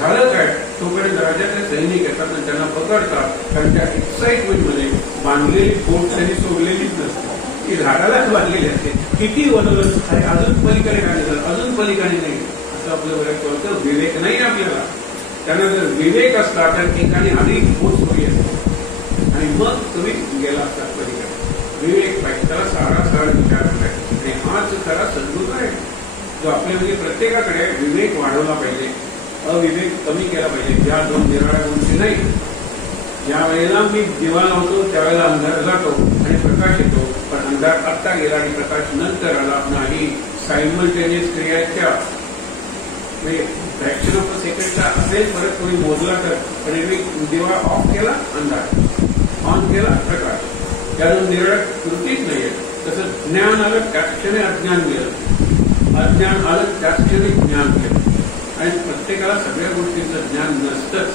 झालं काय, तोपर्यंत राजाचे सैनिक येतात आणि त्यांना पकडतात, कारण त्या एक्साइटमेंटमध्ये बांधलेली बोट त्यांनी सोडलेलीच नसते, ती झाडालाच बांधलेली असते. किती वनवलं अरे अजून पलीकडे काय झालं, अजून पलीकडे नाही, असं आपलं बरं कळतं. विवेक नाही आपल्याला, त्यांना जर विवेक असता तर ठिकाणी आधी बोट सोयी असते आणि मग तुम्ही गेला असतात पलीकडे. विवेक पाहिजे, त्याला सारा विचार पाहिजे, आणि हाच खरा सद्गुरू आहे जो आपल्या म्हणजे प्रत्येकाकडे विवेक वाढवला पाहिजे, अविवेक कमी केला पाहिजे. ज्या दोन निराळ्या गोष्टी नाही, ज्या वेळेला मी दिवा लावतो त्यावेळेला अंधार जातो आणि प्रकाश येतो, पण अंधार आत्ता गेला आणि प्रकाश नंतर आला नाही. सायमल्टेनियस क्रियाच्या म्हणजे फ्रॅक्शन ऑफ अ सेकंडचा असेल, परत कोणी मोजला तर, पण दिवा ऑफ केला अंधार, ऑन केला प्रकाश, त्या दोन निराळ्या कृतीच नाहीये. तसं ज्ञान आलं त्याच क्षणी अज्ञान गेलं, अज्ञान आलं त्याच क्षणी ज्ञान गेलं, आणि प्रत्येकाला सगळ्या गोष्टींचं ज्ञान नसतंच.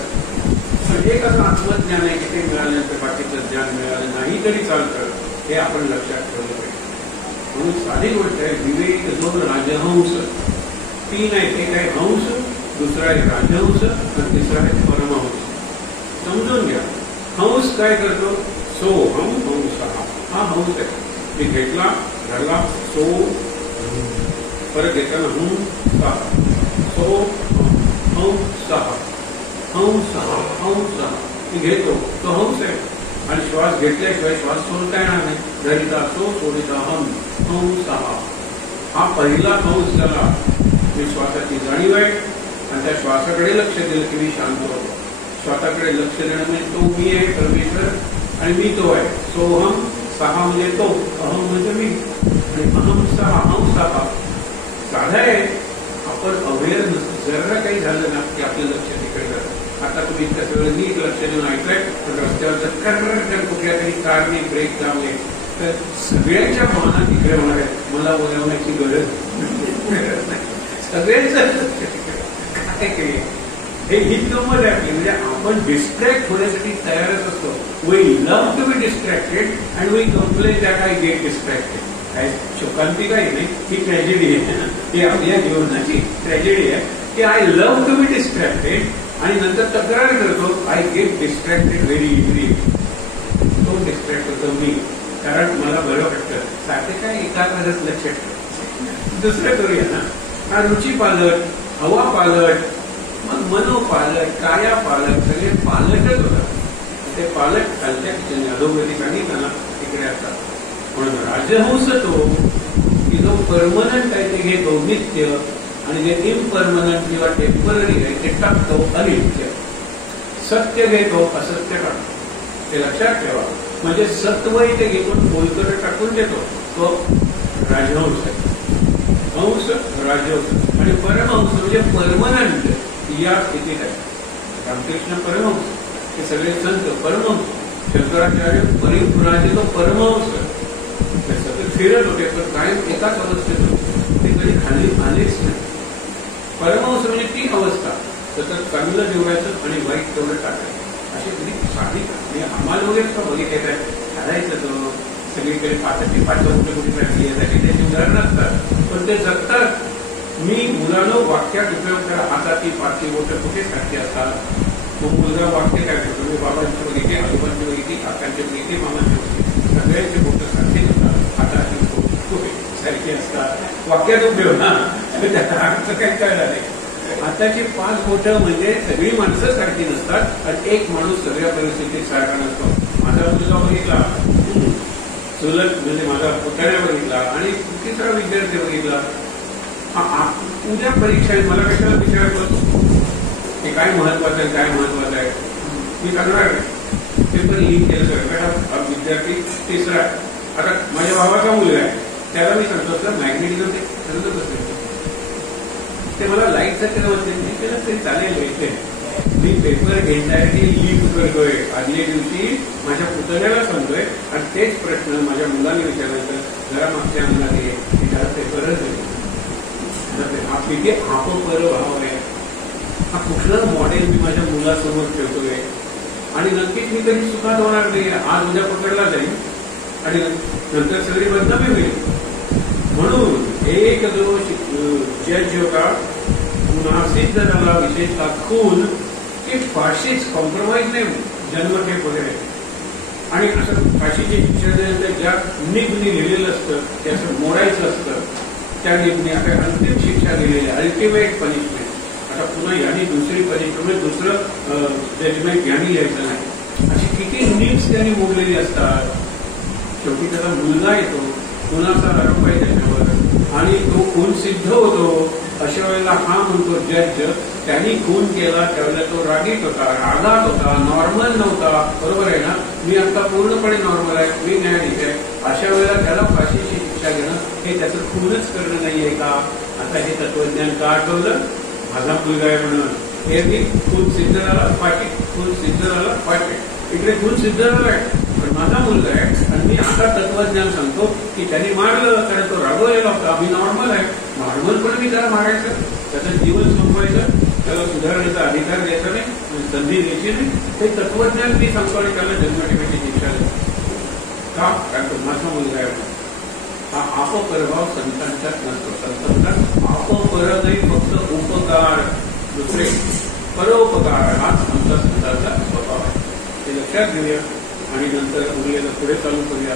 पण एक असं आत्मज्ञान आहे की ते मिळाल्यानंतर बाकीचं ज्ञान मिळालं नाही तरी चालतं, हे आपण लक्षात ठेवलं पाहिजे. म्हणून साधी गोष्ट आहे, विवेक जो राजहंस, तीन आहे, एक आहे हंस, दुसरा आहे राजहंस, आणि तिसरा आहे परमहंस. समजून घ्या, हंस काय करतो, सोहम हंस, हा हंस आहे, मी घेतला धरला, सो परत घेताना सो हंस, मी घेतो, तो हंस आहे, आणि श्वास घेतल्याशिवाय श्वास सोडता येणार नाही, धरिता सो सोडिता हंस, हा पहिला हंस झाला. मी श्वासाची जाणीव आहे आणि त्या श्वासाकडे लक्ष दिलं की मी शांत होतो. श्वासाकडे लक्ष देणं म्हणजे तो मी आहे, परमेश्वर, आणि मी तो आहे. सोहम, सहा म्हणजे तो, अहम म्हणजे मी, आणि अहम सहा, हम सहा. साधा आहे, आपण अवेअर नसतो, जरा काही झालं ना की आपलं लक्ष तिकडे जातं. आता तुम्ही इतकं सगळं नीट लक्ष देऊन ऐकलंय, पण रस्त्यावर जर कुठल्या तरी कारने ब्रेक लावले तर सगळ्यांच्या भावना तिकडे होणार आहेत, मला बोलावण्याची गरज नाही, सगळ्यांचं काय केले. हे ही गंमत आहे आपली, म्हणजे आपण डिस्ट्रॅक्ट होण्यासाठी तयारच असतो. We love to be distracted and we complain that I get distracted. काय शोकांती काही नाही, ही ट्रॅजेडी आहे, ही आपल्या जीवनाची ट्रॅजेडी आहे की I love to be distracted, आणि नंतर तक्रार करतो I get distracted very easily. तो डिस्ट्रॅक्ट होतो मी, कारण मला बरं वाटतं, सारखे काय एकाकडेच लक्ष ठेवतो. दुसरं करूया ना, हा रुची पालट, हवा पालट, मग मनो पालट, काया पालट, सगळे पालटच होतात. ते पालट खालच्या ठिकाणी अधोगती सांगितलं ना तिकडे असतात. म्हणून राजहंस तो की जो परमनंट आहे ते घेतो नित्य, आणि जे इम्परमनंट किंवा टेम्पररी आहे ते टाकतो अनित्य. सत्य घेतो, असत्य टाकतो, ते लक्षात ठेवा. म्हणजे सत्वही ते घेऊन बोलकर टाकून देतो, तो राजहंस आहे. हंस राजहंस, आणि परमहंस म्हणजे परमनंट या स्थितीत आहे. रामकृष्ण परमहंस, हे सगळे संत परमहंस, शंकराचार्य परिव्राजे तो परमहंस, ते सतत फिरत होते पण कायम एकाच अवस्थेत होते, ते कधी खाली आलेच नाही. परमहंस म्हणजे ती अवस्था, सतत चांगलं जेवायचं आणि वाईट तेवढं टाकायचं, अशी साधी आम्हाला वगैरे का बघितले काय घालायचं तो सगळीकडे पाठाची पाठवून कुठे काढली यासाठी त्याची उदाहरणं असतात, पण ते जगतात. मी मुलानं वाक्यात उपयोग करा, हाताची पाठी बोटं कुठे सारखी असतात. तो मुलगा वाक्य काय करतो, मी बाबांची बघितली, आजोबांची बघितली, काकांची बघितली, मामांची बघितली, सगळ्यांचे बोटं सारखे नसतात, हाताची कुठे सारखी असतात. वाक्यात उपयोग ना, त्याचा अर्थ काय कळला नाही. हाताची 5 बोटं म्हणजे सगळी माणसं सारखी नसतात आणि एक माणूस सगळ्या परिस्थितीत सारखा नसतो. माझा मुलगा बघितला, चुलत म्हणजे माझा पुतण्या बघितला आणि तिसरा विद्यार्थी बघितला. उद्या परीक्षा आहे, मला कशाला विचार करतो की काय महत्वाचं आहे, काय महत्वाचं आहे. मी करणार पेपर लीक केलं सर, विद्यार्थी तिसरा. आता माझ्या भावाचा मुलगा आहे, त्याला मी सांगतो सर मॅग्नेटिझम ते मला लाईट सर्कल बसले त्याला तरी चालेल येते. मी पेपर एन्टायरली लीक करतोय, आदल्या दिवशी माझ्या पुतण्याला सांगतोय आणि तेच प्रश्न माझ्या मुलाने विचारायचं जरा मागच्या मुलाने त्याला पेपरच हा किती अपपरभाव आहे. हा कुठलं मॉडेल मी माझ्या मुलासमोर ठेवतोय आणि नक्कीच मी कधी चुकात होणार नाही. आज उद्या पकडला जाईल आणि नंतर सगळी बदनामी होईल. म्हणून एक जो जज होता नासिक झाला, विशेषतः खून की फाशीच कॉम्प्रोमाइज नाही, जन्मठेप वगैरे. आणि असं फाशीची शिक्षा दिल्यानंतर ज्या निबनी लिहिलेलं असतं ते असं मोडायचं असतं, त्या निबनी आता अंतिम शिक्षा दिलेली आहे, अल्टिमेट पनिशमेंट. आता पुन्हा यांनी दुसरी पनिशमेंट, दुसरं जजमेंट यांनी लिहायचं नाही. अशी किती निब्स त्यांनी मोडलेली असतात. शेवटी त्याचा मुलगा येतो, खुनाचा आरोप आहे त्याच्यावर आणि तो खून सिद्ध होतो. अशा वेळेला हा म्हणतो जज त्यांनी खून केला त्यावेळेला तो रागीट होता, रागात होता, नॉर्मल नव्हता. बरोबर आहे ना, मी आता पूर्णपणे नॉर्मल आहे, मी न्यायाधीश आहे. अशा वेळेला त्याला फाशीची शिक्षा घेणं हे त्याचं खूनच करणं नाहीये का? आता हे तत्वज्ञान का आठवलं? माझा मुलगा आहे म्हणून. हे मी खून सिद्ध झाला फाशी, खून सिद्ध झाला फाशी, इकडे खून सिद्ध झालाय पण माझा मुलगा आहे आणि मी आता तत्वज्ञान सांगतो की त्यांनी मारलं कारण तो रागवलेला होता, मी नॉर्मल आहे. नॉर्मल पण मी त्याला मारायचं, त्याचं जीवन संपवायचं, त्याला सुधारण्याचा अधिकार द्यायचा नाही, संधी द्यायची नाही. हे तत्वज्ञान मी सांगतो आणि त्याला जन्मठेपेची शिक्षा देतो का? कारण तो माझा मुलगा आहे. हा अपपरभाव संतांच्यात नसतो. संतांचा अपपर नाही, फक्त उपकार, दुसरे परोपकार हाच आमचा संतांचा स्वभाव आहे. हे लक्षात घेऊया आणि नंतर उरलेलं पुढे चालू करूया.